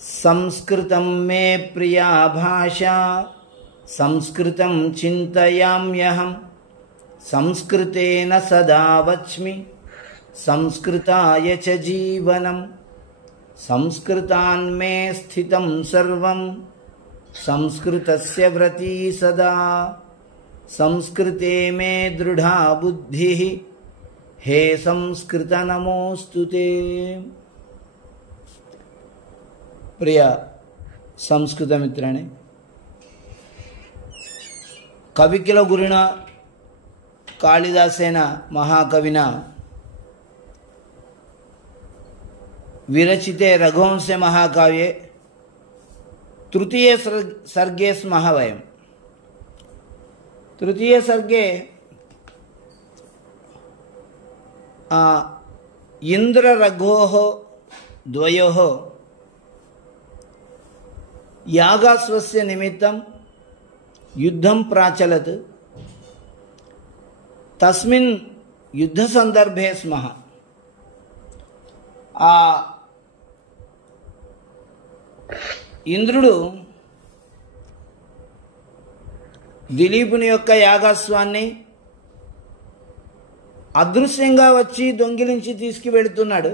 संस्कृतं मे प्रिया भाषा संस्कृतं चिन्तयाम्यहं संस्कृतेन सदा वच्मि संस्कृताय च जीवनं संस्कृतान्मे स्थितं सर्वं संस्कृतस्य व्रती सदा संस्कृते मे दृढा बुद्धिः हे संस्कृत नमोस्तुते। प्रिय संस्कृत मित्राणे, कविकुल गुरुना कालिदासेन महाकविना विरचिते रघुवंश महाकाव्ये तृतीय सर्गे स्मः वयम्। तृतीय सर्गे इंद्र रघोः द्वयोः यागास्वस्य निमित्तं युद्धं प्राचलत्। तस्मिन् युद्ध संदर्भे स्मः। ఇంద్రుడు దిలీపుని యొక్క యాగాస్వాన్ని అదృశ్యంగా వచ్చి దొంగిలించి తీసుకువెళ్తున్నాడు.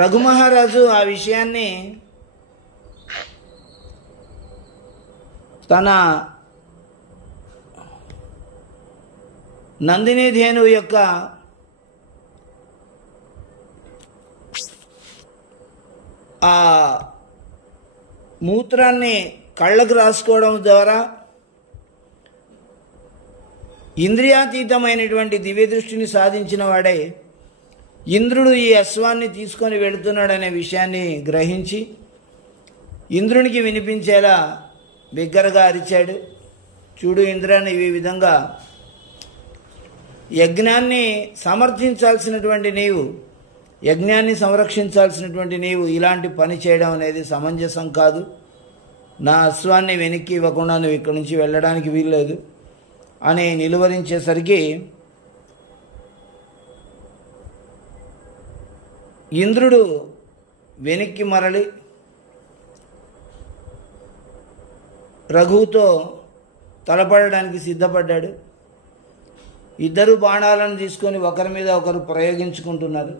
రఘుమహారాజు ఆ విషయాన్ని తన నందిని ధేనువు యొక్క ఆ మూత్రాన్ని కళ్ళకు రాసుకోవడం ద్వారా ఇంద్రియాతీతమైనటువంటి దివ్య దృష్టిని సాధించిన వాడే ఇంద్రుడు ఈ అశ్వాన్ని తీసుకొని వెళుతున్నాడనే విషయాన్ని గ్రహించి ఇంద్రునికి వినిపించేలా బిగ్గరగా అరిచాడు. చూడు ఇంద్రాన్ని, ఈ విధంగా యజ్ఞాన్ని సమర్థించాల్సినటువంటి నీవు, యజ్ఞాన్ని సంరక్షించాల్సినటువంటి నీవు ఇలాంటి పని చేయడం అనేది సమంజసం కాదు. నా అశ్వాన్ని వెనక్కి ఇవ్వకుండా నువ్వు ఇక్కడి నుంచి వెళ్ళడానికి వీల్లేదు అని నిలువరించేసరికి ఇంద్రుడు వెనక్కి మరలి రఘువుతో తలపడడానికి సిద్ధపడ్డాడు. ఇద్దరు బాణాలను తీసుకొని ఒకరి మీద ఒకరు ప్రయోగించుకుంటున్నారు.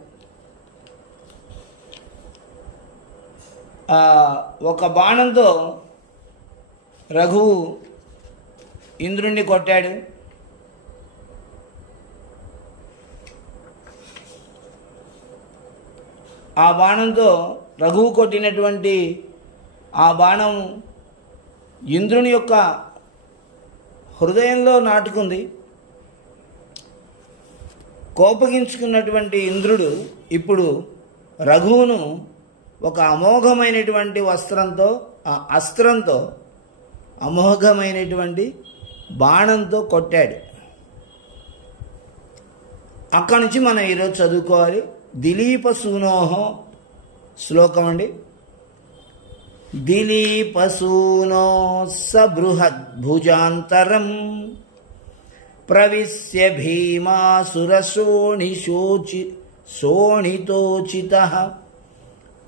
ఒక బాణంతో రఘువు ఇంద్రుణ్ణి కొట్టాడు. ఆ బాణంతో రఘువు కొట్టినటువంటి ఆ బాణం ఇంద్రుని యొక్క హృదయంలో నాటుకుంది. కోపగించుకున్నటువంటి ఇంద్రుడు ఇప్పుడు రఘువును ఒక అమోఘమైనటువంటి వస్త్రంతో, ఆ అస్త్రంతో, అమోఘమైనటువంటి బాణంతో కొట్టాడు. అక్కడి నుంచి మనం ఈరోజు చదువుకోవాలి. దిలీప సూనోహో శ్లోకం అండి. దిలీప సూనో సబృహద్భుజాంతరం ప్రవిశ్య భీమాసురశోణితోచితః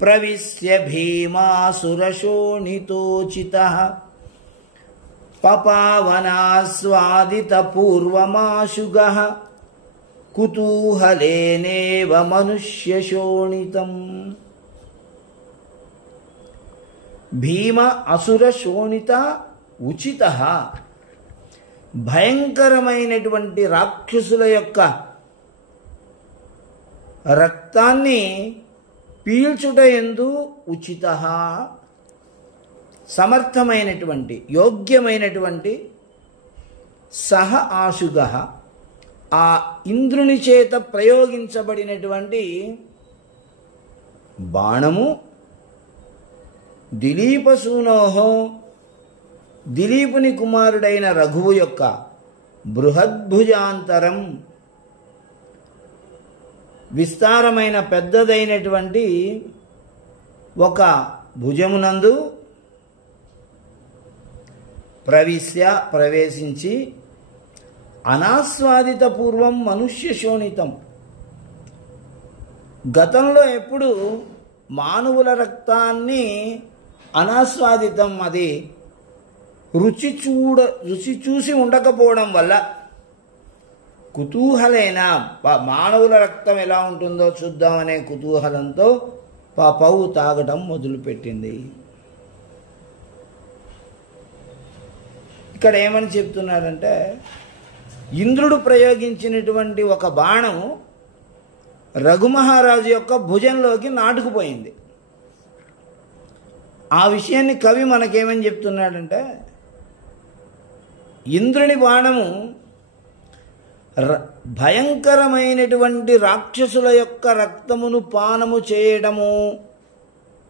ప్రవిశ్య భీమాసురశోణితోచితః పపావనాస్వాదితపూర్వమాశుగః కుతూహలేనేవ మనుష్యశోణితం. భీమ అసుర శోణిత ఉచితః. భయంకరమైనటువంటి రాక్షసుల యొక్క రక్తాన్ని పీల్చుట యందు ఉచితః, సమర్థమైనటువంటి, యోగ్యమైనటువంటి, సహ ఆశుగః, ఆ ఇంద్రుని చేత ప్రయోగించబడినటువంటి బాణము దిలీపసూనోహో, దిలీపుని కుమారుడైన రఘువు యొక్క బృహద్భుజాంతరం, విస్తారమైన పెద్దదైనటువంటి ఒక భుజమునందు ప్రవేశించి అనాస్వాదిత పూర్వం మనుష్య శోణితం. గతంలో ఎప్పుడు మానవుల రక్తాన్ని అనాస్వాదితం, అది రుచి చూసి ఉండకపోవడం వల్ల కుతూహలైన మానవుల రక్తం ఎలా ఉంటుందో చూద్దామనే కుతూహలంతో పాపవు తాగటం మొదలుపెట్టింది. ఇక్కడ ఏమని చెప్తున్నారంటే, ఇంద్రుడు ప్రయోగించినటువంటి ఒక బాణం రఘుమహారాజు యొక్క భుజంలోకి నాటుకుపోయింది. ఆ విషయాన్ని కవి మనకేమని చెప్తున్నాడంటే, ఇంద్రుని బాణము భయంకరమైనటువంటి రాక్షసుల యొక్క రక్తమును పానము చేయడము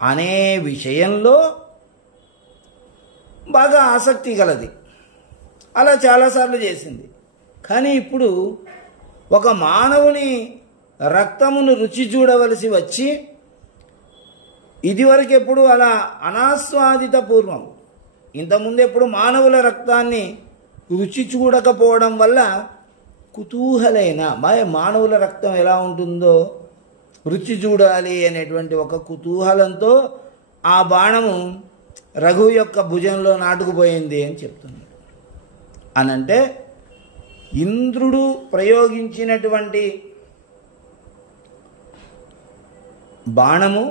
అనే విషయంలో బాగా ఆసక్తి గలది. అలా చాలాసార్లు చేసింది. కానీ ఇప్పుడు ఒక మానవుని రక్తమును రుచి చూడవలసి వచ్చి, ఇదివరకు ఎప్పుడు అలా అనాస్వాదిత పూర్వం, ఇంతకుముందు ఎప్పుడు మానవుల రక్తాన్ని రుచి చూడకపోవడం వల్ల కుతూహలైన మానవుల రక్తం ఎలా ఉంటుందో రుచి చూడాలి అనేటువంటి ఒక కుతూహలంతో ఆ బాణము రఘు యొక్క భుజంలో నాటుకుపోయింది అని చెప్తున్నాడు. అనంటే ఇంద్రుడు ప్రయోగించినటువంటి బాణము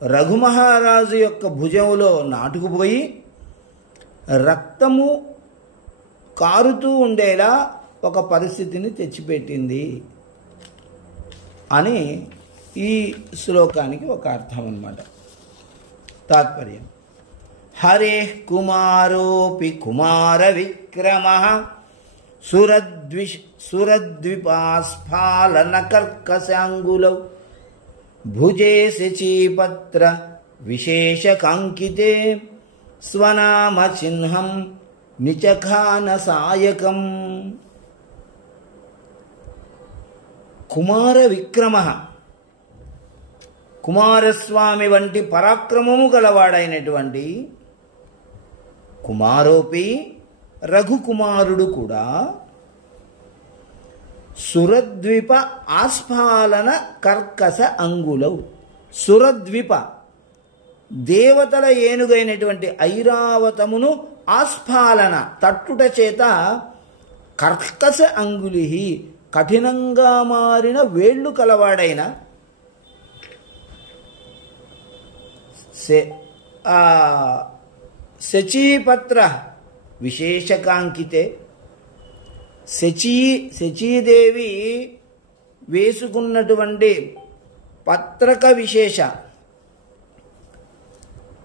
రఘుమహారాజు యొక్క భుజంలో నాటుకుపోయి రక్తము కారుతూ ఉండేలా ఒక పరిస్థితిని తెచ్చిపెట్టింది అని ఈ శ్లోకానికి ఒక అర్థం అన్నమాట. తాత్పర్యం: హరే కుమారోపి కుమార విక్రమ సురద్విపాస్ఫాలన కర్కశాంగులౌ భుజే శచీపత్ర విశేషకాంకితే స్వనామ చిహ్నం నిచఖాన సాయకం. కుమార విక్రమ, కుమారస్వామి వంటి పరాక్రమము గలవాడైనటువంటి కుమారోపి రఘుకుమారుడు కూడా సురద్వీప ఆస్ఫాలన కర్కశ అంగుళౌ. సురద్వీప దేవతల ఏనుగైనటువంటి ఐరావతమును ఆస్ఫాలన తట్టుట చేత కర్కశ అంగుళి కఠినంగా మారిన వేళ్ళు కలవాడైన శచీపత్ర విశేషకాంకితే. శచీదేవి వేసుకున్నటువంటి పత్రక విశేష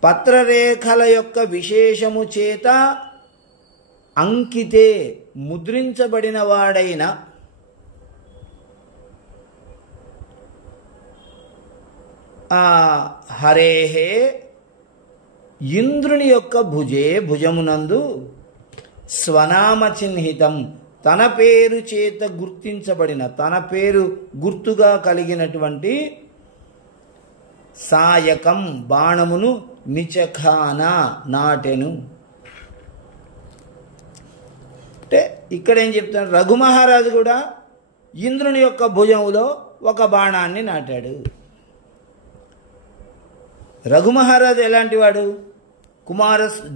పత్రరేఖల యొక్క విశేషము చేత అంకితే ముద్రించబడిన వాడైన హరేహే ఇంద్రుని యొక్క భుజమునందు స్వనామ చిహ్నితం తన పేరు చేత గుర్తించబడిన, తన పేరు గుర్తుగా కలిగినటువంటి సాయకం బాణమును నిచఖాన నాటెను. అంటే ఇక్కడేం చెప్తాడు, రఘుమహారాజు కూడా ఇంద్రుని యొక్క భుజములో ఒక బాణాన్ని నాటాడు. రఘుమహారాజు ఎలాంటి వాడు?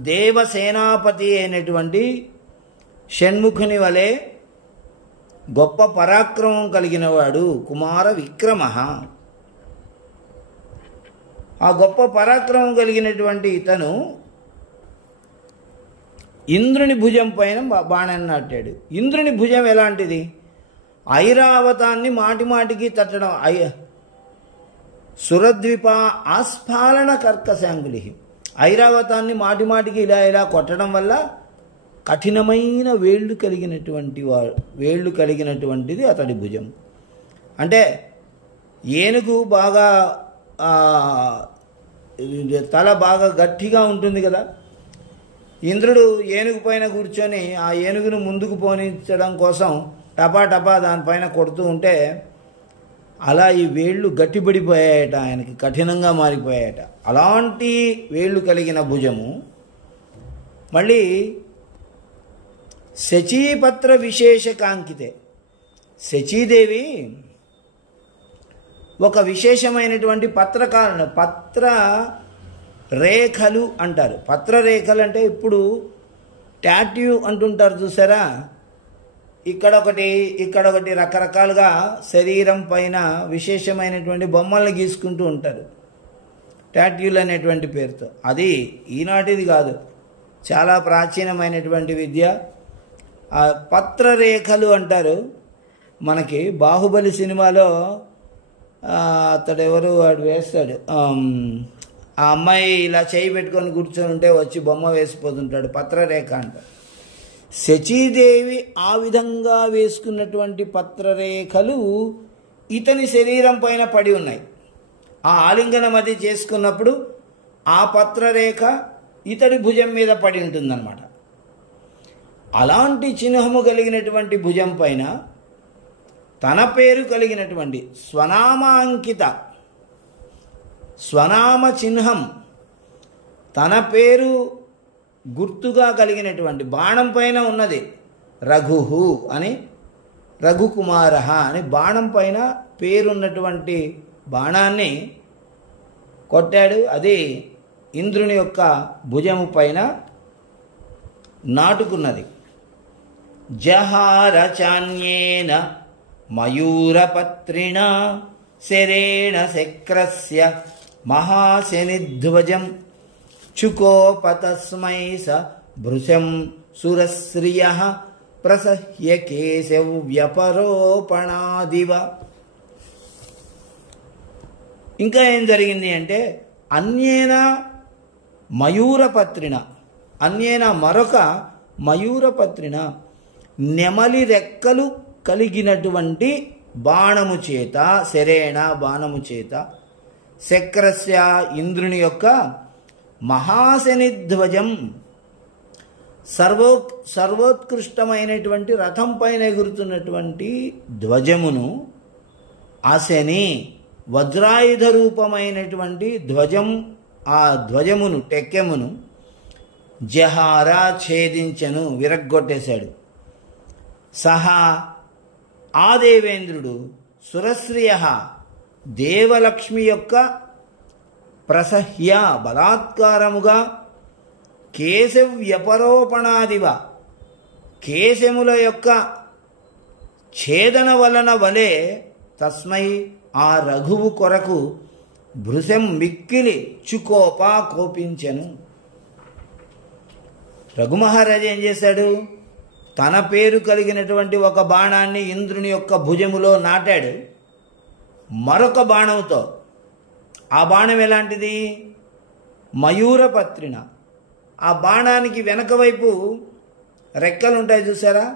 దేవసేనాపతి అయినటువంటి షణ్ముఖుని వలె గొప్ప పరాక్రమం కలిగిన వాడు కుమార విక్రమ. ఆ గొప్ప పరాక్రమం కలిగినటువంటి ఇతను ఇంద్రుని భుజం పైన బాణాన్ని నాటాడు. ఇంద్రుని భుజం ఎలాంటిది? ఐరావతాన్ని మాటిమాటికి తట్టడం. సురద్వీప ఆస్ఫాలన కర్కశాంగులి, ఐరావతాన్ని మాటిమాటికి ఇలా ఇలా కొట్టడం వల్ల కఠినమైన వేళ్ళు కలిగినటువంటిది అతడి భుజం. అంటే ఏనుగు బాగా తల బాగా గట్టిగా ఉంటుంది కదా. ఇంద్రుడు ఏనుగు పైన కూర్చొని ఆ ఏనుగును ముందుకు పోనించడం కోసం టపా టపా దానిపైన కొడుతూ ఉంటే అలా ఈ వేళ్ళు గట్టిపడిపోయాయట, ఆయనకి కఠినంగా మారిపోయాయట. అలాంటి వేళ్ళు కలిగిన భుజము. మళ్ళీ శచీపత్ర విశేషకాంకితే, శచీదేవి ఒక విశేషమైనటువంటి పత్ర రేఖలు అంటారు. పత్రరేఖలు అంటే ఇప్పుడు టాటూ అంటుంటారు చూసారా, ఇక్కడ ఒకటి రకరకాలుగా శరీరం పైన విశేషమైనటువంటి బొమ్మల్ని గీసుకుంటూ ఉంటారు టాటూలు అనేటువంటి పేరుతో. అది ఈనాటిది కాదు, చాలా ప్రాచీనమైనటువంటి విద్య. పత్రరేఖలు అంటారు. మనకి బాహుబలి సినిమాలో అతడు వాడు వేస్తాడు, ఆ అమ్మాయి ఇలా చేయి పెట్టుకొని కూర్చొని ఉంటే వచ్చి బొమ్మ వేసిపోతుంటాడు, పత్రరేఖ అంటారు. శచీదేవి ఆ విధంగా వేసుకున్నటువంటి పత్రరేఖలు ఇతని శరీరం పైన పడి ఉన్నాయి. ఆ ఆలింగనం అది చేసుకున్నప్పుడు ఆ పత్రరేఖ ఇతడి భుజం మీద పడి ఉంటుందన్నమాట. అలాంటి చిహ్నము కలిగినటువంటి భుజం పైన తన పేరు కలిగినటువంటి స్వనామ చిహ్నం, తన పేరు గుర్తుగా కలిగినటువంటి బాణం పైన ఉన్నది. రఘుహు అని, రఘుకుమార అని బాణం పైన పేరున్నటువంటి బాణాన్ని కొట్టాడు. అది ఇంద్రుని యొక్క భుజము పైన నాటుకున్నది. జహార చాన్యేన మయూరపత్రిణ శరేణ శక్రస్య మహాశనిధ్వజం చుకోపతస్మై స భృశం సురశ్రియ ప్రసహ్య కేశవ్యపరోపణాదివ. ఇంకా ఏం జరిగింది అంటే అన్యేన మయూరపత్రిణ, అన్యేన మరొక మయూరపత్రిణ నెమలి రెక్కలు కలిగినటువంటి బాణము చేత, శరేణ బాణము చేత, శక్రస్య ఇంద్రుని యొక్క మహాశనిధ్వజం సర్వోత్కృష్టమైనటువంటి రథం పైన ఎగురుతున్నటువంటి ధ్వజమును, ఆ శని వజ్రాయుధ రూపమైనటువంటి ధ్వజం, ఆ ధ్వజమును టెక్కెమును జహారా ఛేదించెను, విరగ్గొట్టేశాడు. సహా ఆ దేవేంద్రుడు సురశ్రియ దేవలక్ష్మి యొక్క ప్రసహ్య బలాత్కారముగా కేశవ్యపరోపణాదివ కేశముల యొక్క ఛేదన వలన వలె తస్మై ఆ రఘువు కొరకు భృశం మిక్కిలి చుకోపా కోపించెను. రఘుమహారాజు ఏం చేశాడు? తన పేరు కలిగినటువంటి ఒక బాణాన్ని ఇంద్రుని యొక్క భుజములో నాటాడు మరొక బాణంతో. ఆ బాణం ఎలాంటిది? మయూరపత్రిణ. ఆ బాణానికి వెనక వైపు రెక్కలు ఉంటాయి చూసారా,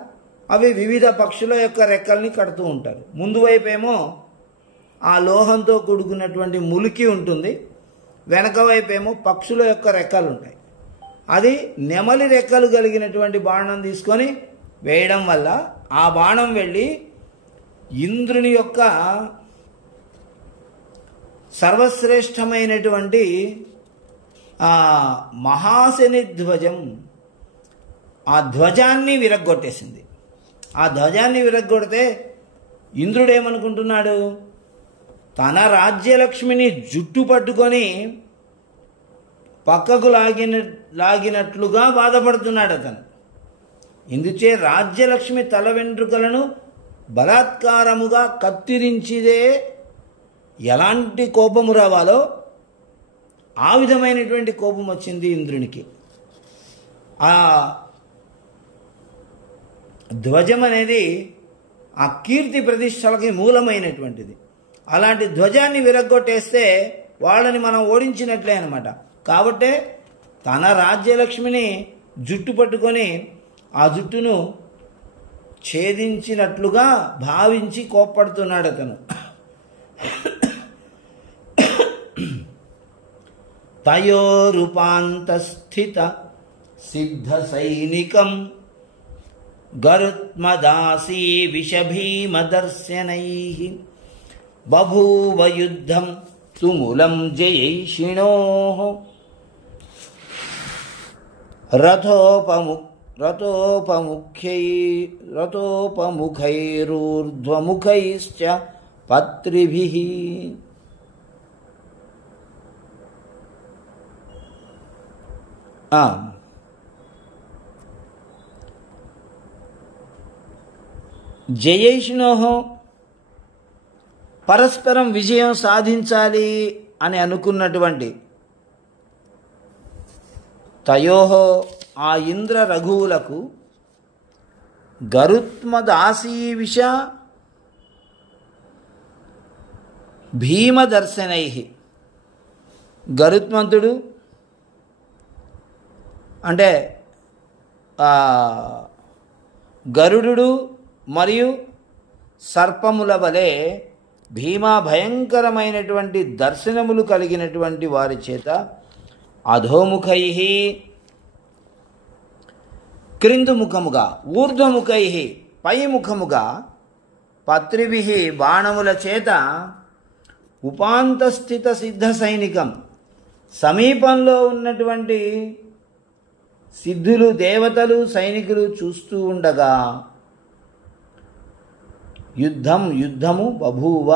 అవి వివిధ పక్షుల యొక్క రెక్కల్ని కడుతూ ఉంటారు. ముందు వైపు ఏమో ఆ లోహంతో కూడుకున్నటువంటి ములికి ఉంటుంది, వెనక వైపు ఏమో పక్షుల యొక్క రెక్కలు ఉంటాయి. అది నెమలి రెక్కలు కలిగినటువంటి బాణం తీసుకొని వేయడం వల్ల ఆ బాణం వెళ్ళి ఇంద్రుని యొక్క సర్వశ్రేష్టమైనటువంటి మహాశని ధ్వజం, ఆ ధ్వజాన్ని విరగ్గొట్టేసింది. ఆ ధ్వజాన్ని విరగ్గొడితే ఇంద్రుడు ఏమనుకుంటున్నాడు? తన రాజ్యలక్ష్మిని జుట్టు పట్టుకొని పక్కకు లాగినట్లుగా బాధపడుతున్నాడు అతను. ఇందుచే రాజ్యలక్ష్మి తల వెంట్రుకలను బలాత్కారముగా కత్తిరించిదే ఎలాంటి కోపము రావాలో ఆ విధమైనటువంటి కోపం వచ్చింది ఇంద్రునికి. ఆ ధ్వజం అనేది ఆ కీర్తి ప్రతిష్టలకి మూలమైనటువంటిది. అలాంటి ధ్వజాన్ని విరగ్గొట్టేస్తే వాళ్ళని మనం ఓడించినట్లే అనమాట. కాబట్టే తన రాజ్యలక్ష్మిని జుట్టు పట్టుకొని ఆ జుట్టును ఛేదించినట్లుగా భావించి కోప్పడుతున్నాడు అతను. తయోరుపాంతస్థిత సిద్ధ సైనికం గరుత్మదాసీ విషభీమదర్శనైః బభూవ యుద్ధం తుములం జయైషిణోః రథోపముఖైరూర్ధ్వముఖైశ్చ పత్రిభిః. జయైష్ణోః పరస్పరం విజయం సాధించాలి అని అనుకున్నటువంటి తయోః ఆ ఇంద్ర రఘువులకు గరుత్మదాసీవిష భీమదర్శనైః. గరుత్మంతుడు అంటే గరుడు మరియు సర్పముల వలె భీమా భయంకరమైనటువంటి దర్శనములు కలిగినటువంటి వారి చేత అధోముఖైః క్రిందుముఖముగా, ఊర్ధ్వముఖైః పై ముఖముగా, పత్రిభిః బాణముల చేత ఉపాంతస్థిత సిద్ధ సైనికం సమీపంలో ఉన్నటువంటి సిద్ధులు, దేవతలు, సైనికులు చూస్తూ ఉండగా యుద్ధము బభూవ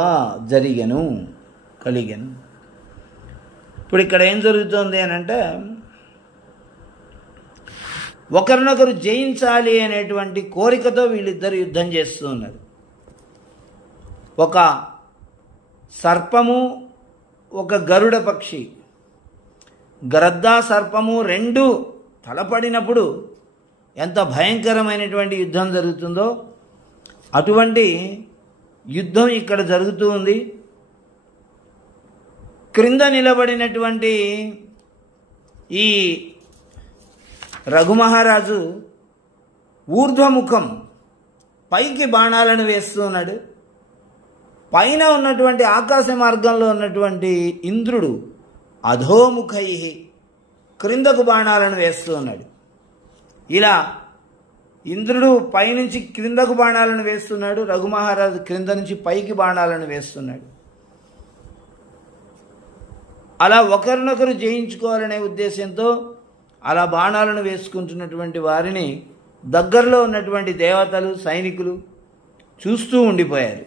జరిగెను, కలిగెను. ఇప్పుడు ఇక్కడ ఏం జరుగుతుంది అని అంటే, ఒకరినొకరు జయించాలి అనేటువంటి కోరికతో వీళ్ళిద్దరు యుద్ధం చేస్తూ ఉన్నారు. ఒక సర్పము, ఒక గరుడ పక్షి, గ్రద్ద సర్పము రెండు తలపడినప్పుడు ఎంత భయంకరమైనటువంటి యుద్ధం జరుగుతుందో అటువంటి యుద్ధం ఇక్కడ జరుగుతూ ఉంది. క్రింద నిలబడినటువంటి ఈ రఘుమహారాజు ఊర్ధ్వముఖం పైకి బాణాలను వేస్తూ ఉన్నాడు. పైన ఉన్నటువంటి ఆకాశ మార్గంలో ఉన్నటువంటి ఇంద్రుడు అధోముఖైః క్రిందకు బాణాలను వేస్తూ ఉన్నాడు. ఇలా ఇంద్రుడు పైనుంచి క్రిందకు బాణాలను వేస్తున్నాడు, రఘుమహారాజు క్రింద నుంచి పైకి బాణాలను వేస్తున్నాడు. అలా ఒకరినొకరు జయించుకోవాలనే ఉద్దేశంతో అలా బాణాలను వేసుకుంటున్నటువంటి వారిని దగ్గరలో ఉన్నటువంటి దేవతలు, సైనికులు చూస్తూ ఉండిపోయారు.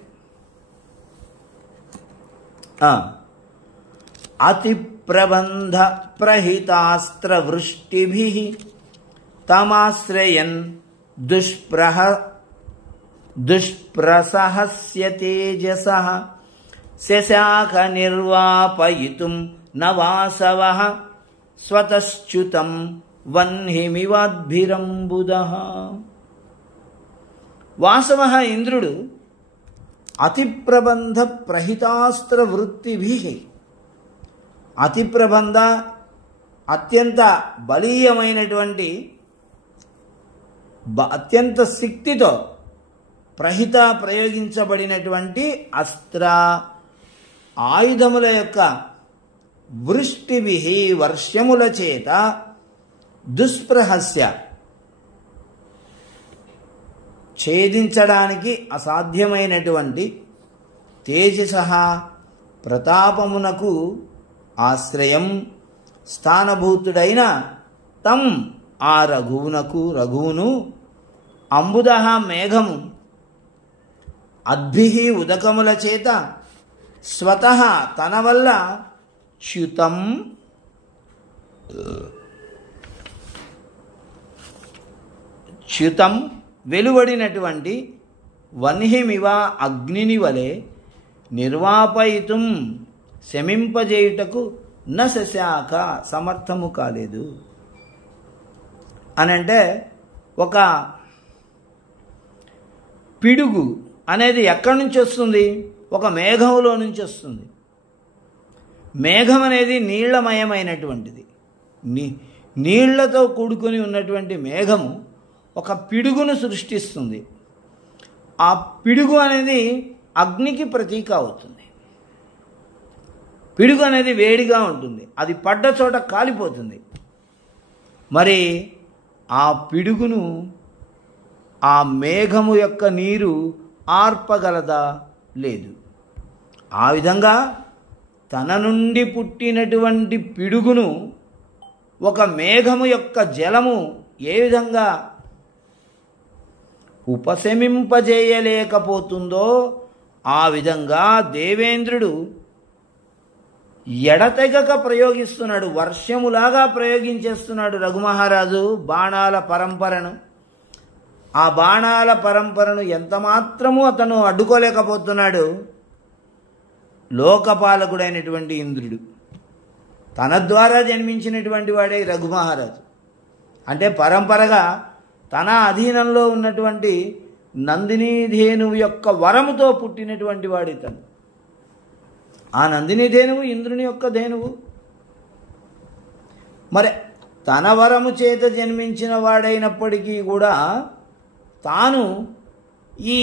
అతి ప్రబంధ ప్రహితాస్త్ర వృష్టిభిః తమాశ్రయన్ దుష్ప్రసహస్య తేజసః శశాఖ నిర్వాపయితుం నవాసవః స్వతశ్చ్యుతం వహ్నిమివాద్భిరంబుదః. వాసవః ఇంద్రుడు అతిప్రబంధ ప్రహితాస్త్ర వృత్తిభిః, అతిప్రబంధ అత్యంత బలీయమైనటువంటి అత్యంత శక్తితో ప్రహిత ప్రయోగించబడినటువంటి అస్త్ర ఆయుధముల యొక్క వృష్టిభిః వర్షముల చేత దుష్ప్రహస్య ఛేదించడానికి అసాధ్యమైనటువంటి తేజసః ప్రతాపమునకు ఆశ్రయం స్థానభూతుడైన తం ఆ రఘువును అంబుదః మేఘము అద్భిః ఉదకముల చేత స్వతః తన వల్ల చ్యుతం వెలువడినటువంటి వహ్నిమివ అగ్నిని వలె నిర్వాపయితుం శమింపజేయుటకు న శశాఖ సమర్థము కాలేదు అనంటే, ఒక పిడుగు అనేది ఎక్కడి నుంచి వస్తుంది? ఒక మేఘంలో నుంచి వస్తుంది. మేఘం అనేది నీళ్లమయమైనటువంటిది. నీళ్లతో కూడుకొని ఉన్నటువంటి మేఘము ఒక పిడుగును సృష్టిస్తుంది. ఆ పిడుగు అనేది అగ్నికి ప్రతీక అవుతుంది. పిడుగు అనేది వేడిగా ఉంటుంది, అది పడ్డ చోట కాలిపోతుంది. మరి ఆ పిడుగును ఆ మేఘము యొక్క నీరు ఆర్పగలదా? లేదు. ఆ విధంగా తన నుండి పుట్టినటువంటి పిడుగును ఒక మేఘము యొక్క జలము ఏ విధంగా ఉపశమింపజేయలేకపోతుందో ఆ విధంగా దేవేంద్రుడు ఎడతెగక ప్రయోగిస్తున్నాడు, వర్షములాగా ప్రయోగించేస్తున్నాడు రఘుమహారాజు బాణాల పరంపరను. ఆ బాణాల పరంపరను ఎంతమాత్రము అతను అడ్డుకోలేకపోతున్నాడు. లోకపాలకుడైనటువంటి ఇంద్రుడు, తన ద్వారా జన్మించినటువంటి వాడే రఘుమహారాజు. అంటే పరంపరగా తన అధీనంలో ఉన్నటువంటి నందినీధేనువు యొక్క వరముతో పుట్టినటువంటి వాడు ఇతను. ఆ నందినీధేనువు ఇంద్రుని యొక్క ధేనువు. మరి తన వరము చేత జన్మించిన వాడైనప్పటికీ కూడా తాను ఈ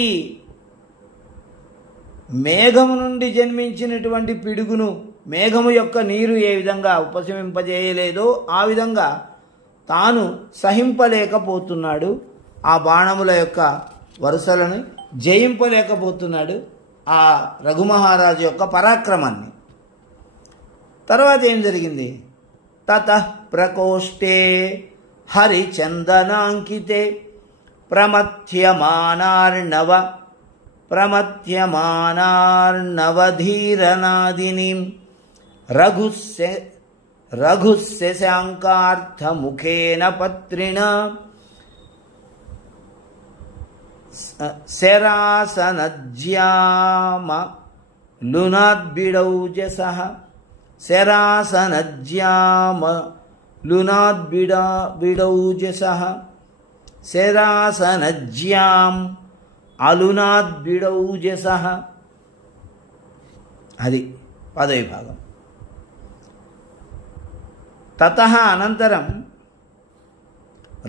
మేఘము నుండి జన్మించినటువంటి పిడుగును, మేఘము యొక్క నీరు ఏ విధంగా ఉపశమింపజేయలేదో ఆ విధంగా తాను సహింపలేకపోతున్నాడు. ఆ బాణముల యొక్క వరుసలను జయింపలేకపోతున్నాడు ఆ రఘుమహారాజు యొక్క పరాక్రమాన్ని. తర్వాత ఏం జరిగింది? తతః ప్రకోష్ఠే హరిచందనాంకితే ప్రమథ్యమానార్ణవధీరనాదినీం రఘుశశాంకార్థముఖేన పత్రిణా శరాసనజ్యామ లునాద్బిడౌజసః శరాసనజ్యామ లునాద్బిడౌజసః శరాసనజ్యాం అలునాద్బిడౌజసః. అది పదవి భాగం. తతః అనంతరం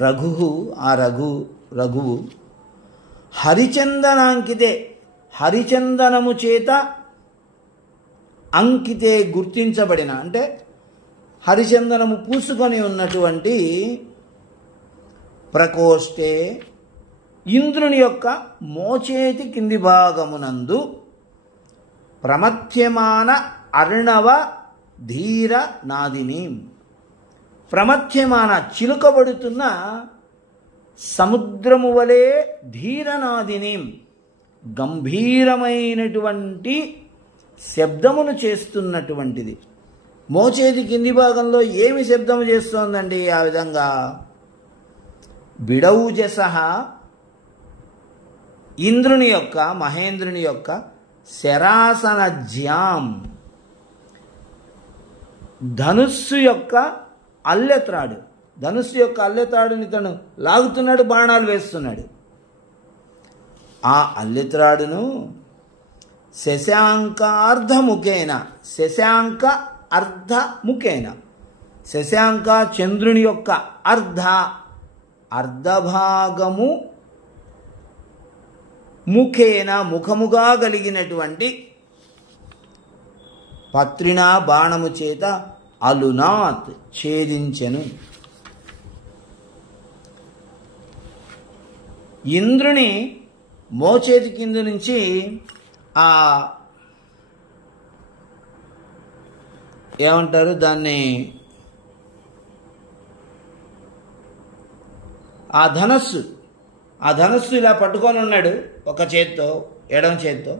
రఘువు హరిచందనాంకితే, హరిచందనము చేత అంకితే గుర్తించబడిన, అంటే హరిచందనము పూసుకొని ఉన్నటువంటి ప్రకోష్ఠే ఇంద్రుని యొక్క మోచేతి కింది భాగమునందు ప్రమథ్యమాన అర్ణవ ధీర నాదిని, ప్రమథ్యమాన చిలుకబడుతున్న సముద్రము వలె ధీరనాదిని గంభీరమైనటువంటి శబ్దమును చేస్తున్నటువంటిది. మోచేతి కింది భాగంలో ఏమి శబ్దము చేస్తోందండి? ఆ విధంగా బిడౌజసః ఇంద్రుని యొక్క, మహేంద్రుని యొక్క శరాసనజ్యాం ధనుస్సు యొక్క అల్లెత్రాడు, ధనుస్సు యొక్క అల్లెత్రాడుని తను లాగుతున్నాడు, బాణాలు వేస్తున్నాడు. ఆ అల్లెత్రాడును శశాంకార్ధముఖేన, శశాంక అర్ధముఖేన, శశాంక చంద్రుని యొక్క అర్ధభాగము ముఖేన ముఖముగా కలిగినటువంటి పత్రినా బాణము చేత అలునాత్ ఛేదించెను. ఇంద్రుని మోచేతి కింద నుంచి ఆ ఏమంటారు దాన్ని, ఆ ధనస్సు ఇలా పట్టుకొని ఉన్నాడు. ఒక చేత్తో, ఎడమ చేత్తో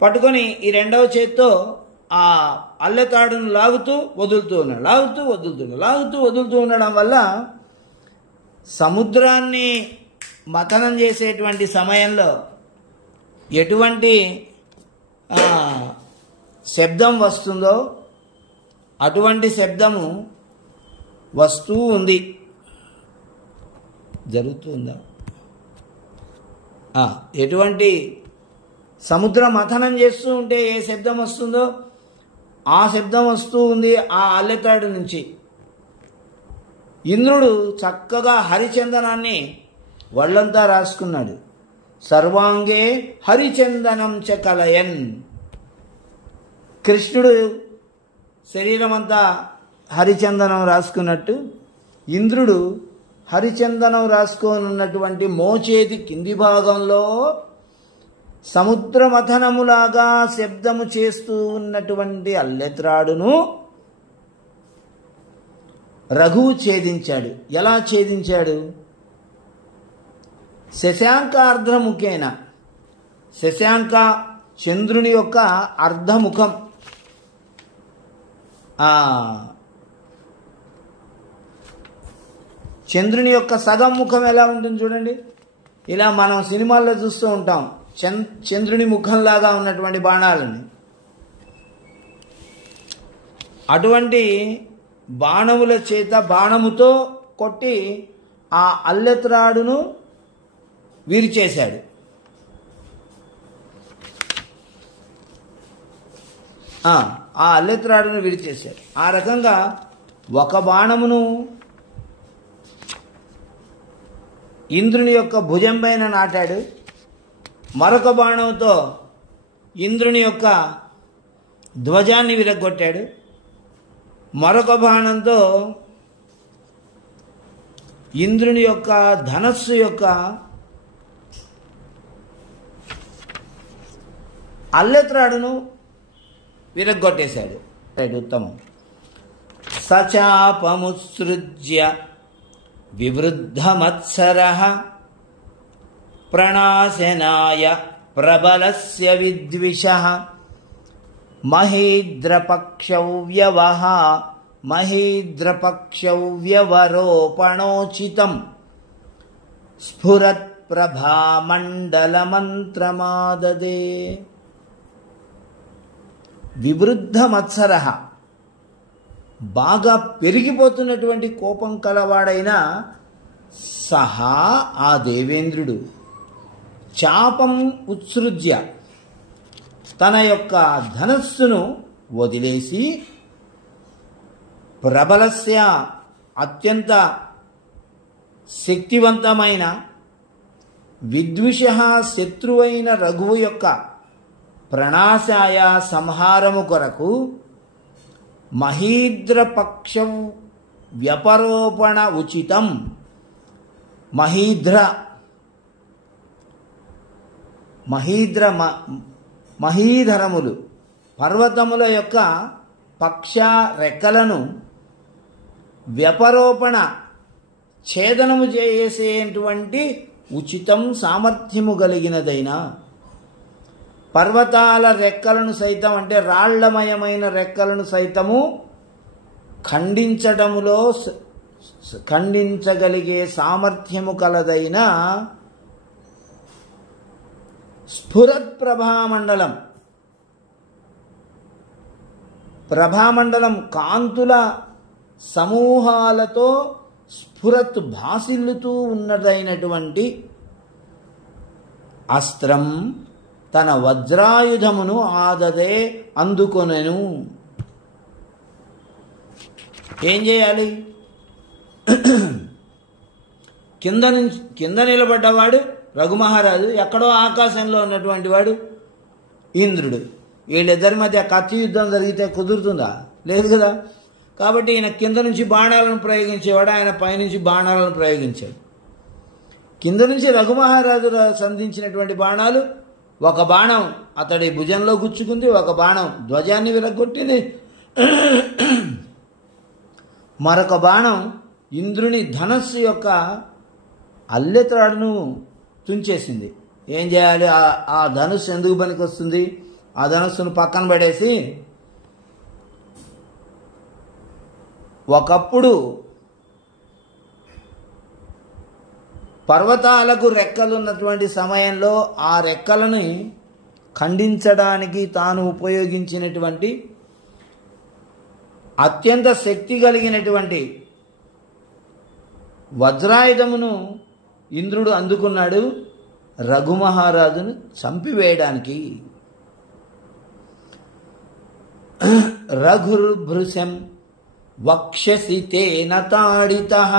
పట్టుకొని ఈ రెండవ చేత్తో ఆ అల్లెతాడును లాగుతూ వదులుతూ ఉన్నాడు, లాగుతూ వదులుతూ ఉండడం వల్ల సముద్రాన్ని మథనం చేసేటువంటి సమయంలో ఎటువంటి శబ్దం వస్తుందో అటువంటి శబ్దము వస్తూ ఉంది. జరుగుతుందా? ఎటువంటి సముద్ర మథనం చేస్తూ ఉంటే ఏ శబ్దం వస్తుందో ఆ శబ్దం వస్తూ ఉంది ఆ అల్లెతాడు నుంచి. ఇంద్రుడు చక్కగా హరిచందనాన్ని వళ్ళంతా రాసుకున్నాడు. సర్వాంగే హరిచందనం చ కలయన్. కృష్ణుడు శరీరమంతా హరిచందనం రాసుకున్నట్టు ఇంద్రుడు హరిచందనం రాసుకోనున్నటువంటి మోచేతి కింది భాగంలో సముద్రమథనములాగా శబ్దము చేస్తూ ఉన్నటువంటి అల్లెత్రాడును రఘువు ఛేదించాడు. ఎలా ఛేదించాడు? శశాంకార్ధముఖేన. శశాంక చంద్రుని యొక్క అర్ధముఖం, చంద్రుని యొక్క సగం ముఖం ఎలా ఉంటుంది చూడండి. ఇలా మనం సినిమాల్లో చూస్తూ ఉంటాం చంద్రుని ముఖంలాగా ఉన్నటువంటి బాణాలని. అటువంటి బాణముల చేత బాణముతో కొట్టి ఆ అల్లెత్రాడును విరిచేశాడు. ఆ అల్లెత్రాడును విరిచేశాడు. ఆ రకంగా ఒక బాణమును ఇంద్రుని యొక్క భుజం పైన నాటాడు, మరొక బాణంతో ఇంద్రుని యొక్క ధ్వజాన్ని విరగ్గొట్టాడు, మరొక బాణంతో ఇంద్రుని యొక్క ధనస్సు యొక్క అల్లెత్రాడును విరగ్గొట్టేశాడు. ఉత్తమం. సచాపముత్సృజ్య వివృద్ధమత్సరః ప్రణాశనాయ ప్రబలస్య విద్విషః మహీద్రపక్షౌ వ్యవరోపణోచితం స్ఫురత్ ప్రభామండలమంత్రమాదదే. వివృద్ధమత్సరః, బాగా పెరిగిపోతున్నటువంటి కోపం కలవాడైన సహా ఆ దేవేంద్రుడు చాపం ఉత్సృజ్య, తన యొక్క ధనస్సును వదిలేసి ప్రబలస్య, అత్యంత శక్తివంతమైన విద్విషః, శత్రువైన రఘువు యొక్క ప్రణాశాయ, సంహారము కొరకు మహీద్రపక్షం వ్యపరోపణ ఉచితం. మహీధరములు, పర్వతముల యొక్క పక్ష రెక్కలను వ్యపరోపణ, ఛేదనము చేసేటువంటి ఉచితం, సామర్థ్యము కలిగినదైన, పర్వతాల రెక్కలను సైతం, అంటే రాళ్లమయమైన రెక్కలను సైతము ఖండించగలిగే సామర్థ్యము కలదైన స్ఫురత్ ప్రభామండలం, ప్రభామండలం కాంతుల సమూహాలతో స్ఫురత్ భాసిల్లుతూ ఉన్నదైనటువంటి అస్త్రం, తన వజ్రాయుధమును ఆదదే అందుకొనెను. ఏం చేయాలి? కింద నిలబడ్డవాడు రఘుమహారాజు, ఎక్కడో ఆకాశంలో ఉన్నటువంటి వాడు ఇంద్రుడు. వీళ్ళిద్దరి మధ్య కత్తి యుద్ధం జరిగితే కుదురుతుందా? లేదు కదా. కాబట్టి ఈయన కింద నుంచి బాణాలను ప్రయోగించేవాడు, ఆయన పైనుంచి బాణాలను ప్రయోగించాడు. కింద నుంచి రఘుమహారాజు సంధించినటువంటి బాణాలు, ఒక బాణం అతడి భుజంలో గుచ్చుకుంది, ఒక బాణం ధ్వజాన్ని విరగొట్టింది, మరొక బాణం ఇంద్రుని ధనస్సు యొక్క అల్లెత్రాడును తుంచేసింది. ఏం చేయాలి? ఆ ధనుస్సు ఎందుకు పనికి వస్తుంది? ఆ ధనుస్సును పక్కన పడేసి, ఒకప్పుడు పర్వతాలకు రెక్కలున్నటువంటి సమయంలో ఆ రెక్కలను ఖండించడానికి తాను ఉపయోగించినటువంటి అత్యంత శక్తి కలిగినటువంటి వజ్రాయుధమును ఇంద్రుడు అందుకున్నాడు రఘుమహారాజును చంపివేయడానికి. రఘుర్భృశం వక్షసి తేన తాడితః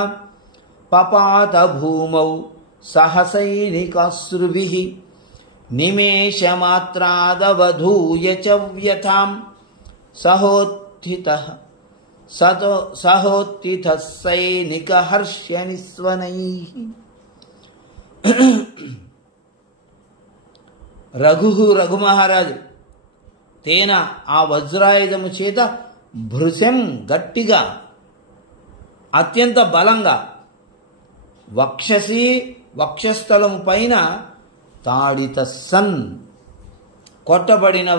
పపాత భూమౌ సహసైనికాశ్రుభిః నిమేషమాత్రాదవధూయ చ వ్యథాం సహోత్థితః సైనిక హర్ష్యనిస్వనైః. రఘుమహారాజు తేన, ఆ వజ్రాయుధము చేత, భృశం గట్టిగా, అత్యంత బలంగా, వక్షసి వక్షస్థలము పైన తాడిత సన్ కొట్టబడిన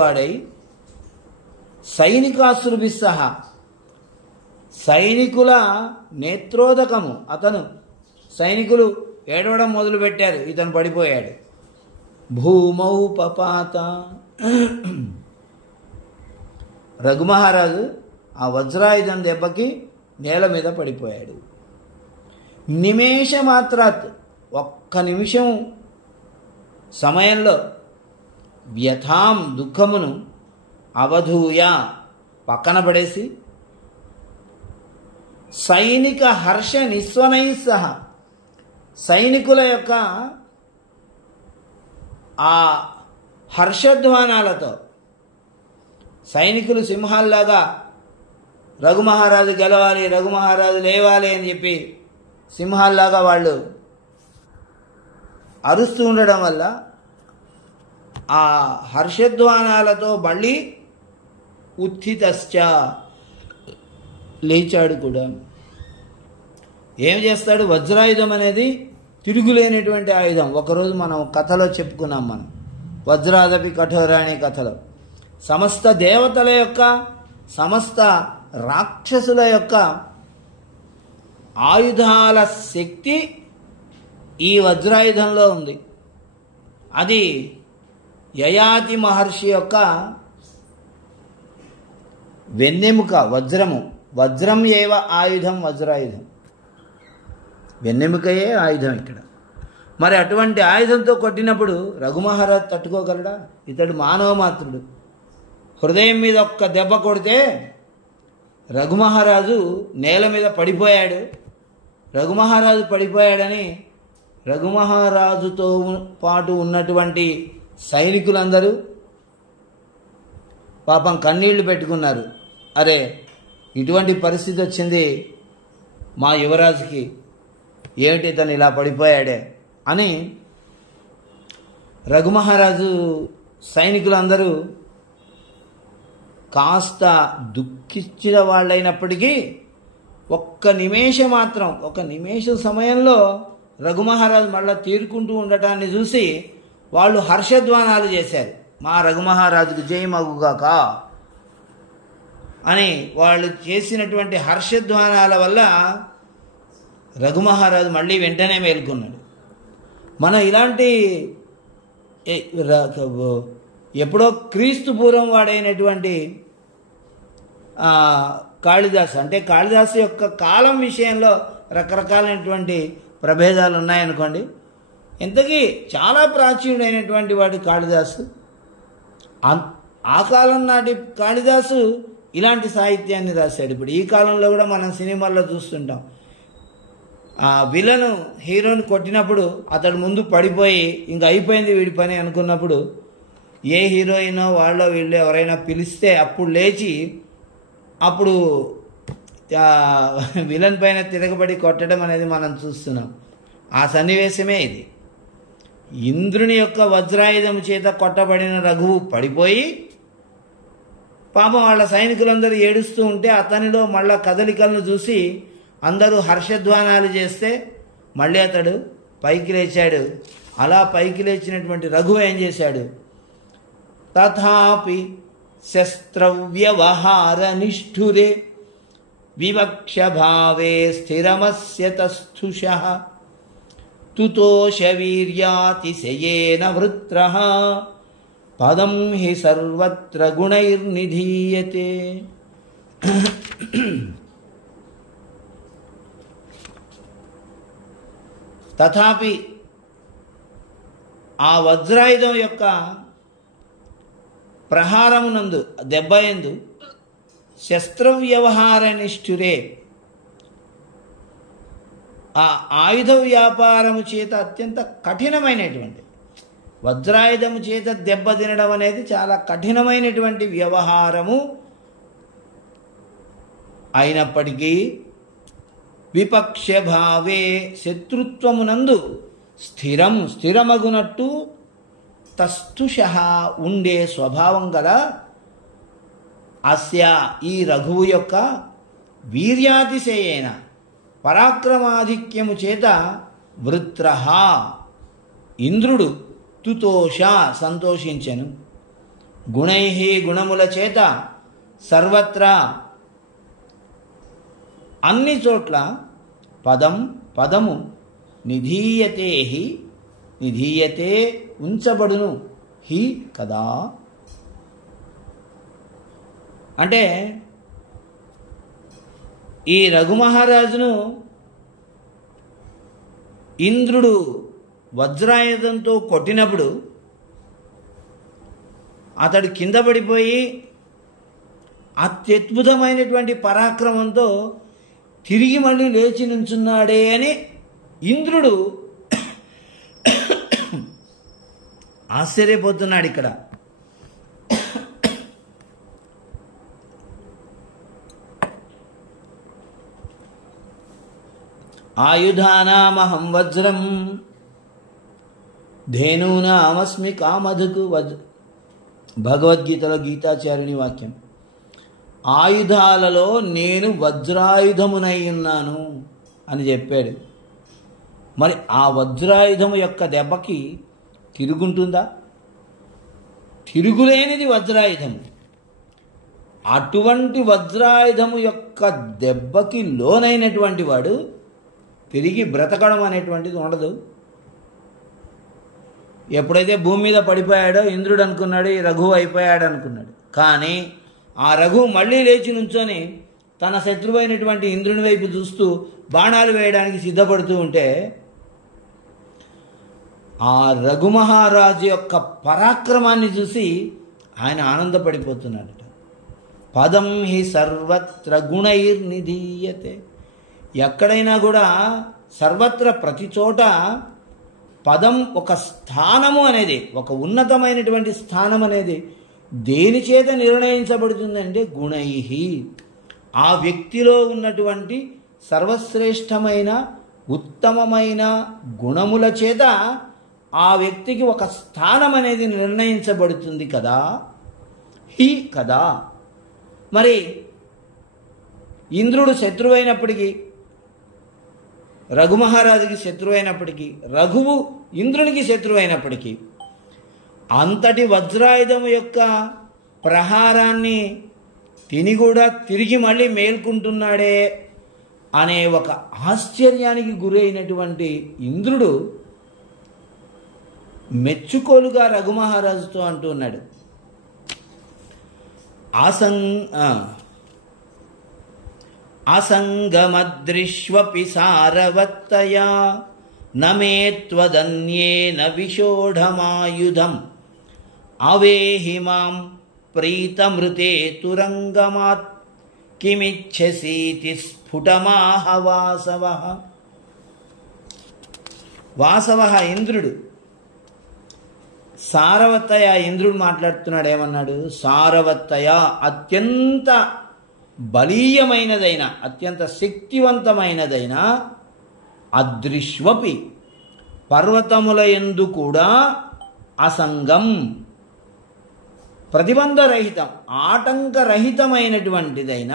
వాడై సైనికాసురుభిస్సహ సైనికుల నేత్రోదకము అతను సైనికులు ఏడవడం మొదలుపెట్టారు, ఇతను పడిపోయాడు. భూమౌ పపాత రఘుమహారాజు ఆ వజ్రాయుధం దెబ్బకి నేల మీద పడిపోయాడు. నిమేషమాత్రాత్ ఒక్క నిమిషం సమయంలో వ్యథాం దుఃఖమును అవధూయ పక్కన పడేసి సైనిక హర్ష నిస్వనై సహా సైనికుల యొక్క ఆ హర్షధ్వానాలతో సైనికులు సింహాల్లాగా రఘుమహారాజు గెలవాలి, రఘుమహారాజు లేవాలి అని చెప్పి సింహాల్లాగా వాళ్ళు అరుస్తూ ఉండడం వల్ల ఆ హర్షధ్వానాలతో మళ్ళీ ఉత్థితశ్చ లేచాడు కూడా. ఏం చేస్తాడు? వజ్రాయుధం అనేది తిరుగులేనటువంటి ఆయుధం. ఒకరోజు మనం కథలో చెప్పుకున్నాం, మనం వజ్రాదపి కఠోర అనే కథలో సమస్త దేవతల యొక్క సమస్త రాక్షసుల యొక్క ఆయుధాల శక్తి ఈ వజ్రాయుధంలో ఉంది. అది యయాతి మహర్షి యొక్క వెన్నెముక, వజ్రం ఏవ ఆయుధం, వజ్రాయుధం వెన్నెముకయే ఆయుధం ఇక్కడ. మరి అటువంటి ఆయుధంతో కొట్టినప్పుడు రఘుమహారాజు తట్టుకోగలడా? ఇతడు మానవ మాత్రుడు. హృదయం మీద ఒక్క దెబ్బ కొడితే రఘుమహారాజు నేల మీద పడిపోయాడు. రఘుమహారాజు పడిపోయాడని రఘుమహారాజుతో పాటు ఉన్నటువంటి సైనికులందరూ పాపం కన్నీళ్లు పెట్టుకున్నారు. అరే, ఇటువంటి పరిస్థితి వచ్చింది మా యువరాజుకి, ఏమిటి ఇతను ఇలా పడిపోయాడే అని రఘుమహారాజు సైనికులందరూ కాస్త దుఃఖించిన వాళ్ళైనప్పటికీ ఒక్క నిమేషం సమయంలో రఘుమహారాజు మళ్ళా తీరుకుంటూ ఉండటాన్ని చూసి వాళ్ళు హర్షధ్వానాలు చేశారు. మా రఘుమహారాజుకు జయమగుగాక అని వాళ్ళు చేసినటువంటి హర్షధ్వానాల వల్ల రఘుమహారాజు మళ్ళీ వెంటనే మేల్కొన్నాడు. మనం ఇలాంటి ఎప్పుడో క్రీస్తు పూర్వం వాడైనటువంటి కాళిదాసు, అంటే కాళిదాసు యొక్క కాలం విషయంలో రకరకాలైనటువంటి ప్రభేదాలు ఉన్నాయనుకోండి. ఇంతకీ చాలా ప్రాచీనుడైనటువంటి వాడు కాళిదాసు. ఆ కాలం నాటి కాళిదాసు ఇలాంటి సాహిత్యాన్ని రాశాడు. ఇప్పుడు ఈ కాలంలో కూడా మనం సినిమాల్లో చూస్తుంటాం, ఆ విలను హీరోని కొట్టినప్పుడు అతడు ముందు పడిపోయి ఇంకా అయిపోయింది వీడి పని అనుకున్నప్పుడు ఏ హీరోయినో వాళ్ళో వీళ్ళు ఎవరైనా పిలిస్తే అప్పుడు లేచి అప్పుడు విలన్ పైన తిరగబడి కొట్టడం అనేది మనం చూస్తున్నాం. ఆ సన్నివేశమే ఇది. ఇంద్రుని యొక్క వజ్రాయుధం చేత కొట్టబడిన రఘువు పడిపోయి పాపం వాళ్ళ సైనికులందరూ ఏడుస్తూ ఉంటే అతనిలో మళ్ళా కదలికలను చూసి అందరూ హర్షధ్వానాలు చేస్తే మళ్ళీ అతడు పైకి లేచాడు. అలా పైకి లేచినటువంటి రఘువు ఏం చేశాడు? తథాపి శస్త్రవ్యవహార నిష్ఠురే వివక్ష భావే స్థిరమస్య తస్థుషః తుతోష వీర్యాతిశయేన వృత్రః పదం హి సర్వత్ర గుణైర్నిధీయతే. తథాపి ఆ వజ్రాయుధం యొక్క ప్రహారమునందు దెబ్బయందు శస్త్రవ్యవహార నిష్ఠురే ఆ ఆయుధ వ్యాపారము చేత అత్యంత కఠినమైనటువంటి వజ్రాయుధము చేత దెబ్బ తినడం అనేది చాలా కఠినమైనటువంటి వ్యవహారము అయినప్పటికీ విపక్ష భావే శత్రుత్వమునందు స్థిరమగునట్టు తస్తుషః ఉండే స్వభావం గల అస్య ఈ రఘువు యొక్క వీర్యాతిశయేన పరాక్రమాధిక్యము చేత వృత్రః ఇంద్రుడు తుతోష సంతోషించెను, గుణై గుణముల చేత సర్వత్రా అన్ని చోట్ల పదము నిధీయతే ఉంచబడును హి కదా. అంటే ఈ రఘుమహారాజును ఇంద్రుడు వజ్రాయుధంతో కొట్టినప్పుడు అతడు కింద పడిపోయి అత్యద్భుతమైనటువంటి పరాక్రమంతో తిరిగి మళ్ళీ లేచి నుంచున్నాడే అని ఇంద్రుడు ఆశ్చర్యపోతున్నాడు. ఇక్కడ ఆయుధానామహం వజ్రం ధేనూనామస్మి కామధుకు. భగవద్గీతలో గీతాచార్యుని వాక్యం. ఆయుధాలలో నేను వజ్రాయుధమునై ఉన్నాను అని చెప్పాడు. మరి ఆ వజ్రాయుధము యొక్క దెబ్బకి తిరుగుంటుందా? తిరుగులేనిది వజ్రాయుధము. అటువంటి వజ్రాయుధము యొక్క దెబ్బకి లోనైనటువంటి వాడు తిరిగి బ్రతకడం అనేటువంటిది ఉండదు. ఎప్పుడైతే భూమి మీద పడిపోయాడో ఇంద్రుడు అనుకున్నాడు ఈ రఘువు అయిపోయాడు అనుకున్నాడు. కానీ ఆ రఘువు మళ్ళీ లేచి నుంచొని తన శత్రువైనటువంటి ఇంద్రుని వైపు చూస్తూ బాణాలు వేయడానికి సిద్ధపడుతూ ఉంటే ఆ రఘుమహారాజు యొక్క పరాక్రమాన్ని చూసి ఆయన ఆనందపడిపోతున్నాడట. పదం హి సర్వత్ర గుణైర్నిధీయతే. ఎక్కడైనా కూడా సర్వత్ర ప్రతి చోట పదం ఒక స్థానము అనేది, ఒక ఉన్నతమైనటువంటి స్థానం అనేది దేని చేత నిర్ణయించబడుతుందంటే గుణై. ఆ వ్యక్తిలో ఉన్నటువంటి సర్వశ్రేష్టమైన ఉత్తమమైన గుణముల చేత ఆ వ్యక్తికి ఒక స్థానం అనేది నిర్ణయించబడుతుంది కదా, హి కదా. మరి ఇంద్రుడు శత్రువైనప్పటికీ, రఘుమహారాజుకి శత్రువైనప్పటికీ, రఘువు ఇంద్రునికి శత్రువైనప్పటికీ అంతటి వజ్రాయుధము యొక్క ప్రహారాన్ని తిని కూడా తిరిగి మళ్ళీ మేల్కుంటున్నాడే అనే ఒక ఆశ్చర్యానికి గురైనటువంటి ఇంద్రుడు మెచ్చుకోలుగా రఘుమహారాజుతో అంటూ ఉన్నాడు. అసంగమదృష్వపి సారవత్తయా నమే త్వదన్యేన విషోఢమాయుధం అవేహి మాం ప్రీతమృతే తురంగమాత్ కిమిచ్చసీతి స్ఫుటమాహ వాసవః. వాసవః ఇంద్రుడు. సారవత్తయ ఇంద్రుడు మాట్లాడుతున్నాడు. ఏమన్నాడు? సారవత్తయ అత్యంత బలీయమైనదైన, అత్యంత శక్తివంతమైనదైన అదృష్వపి పర్వతముల యందు కూడా అసంగం ప్రతిబంధరహితం ఆటంకరహితమైనటువంటిదైన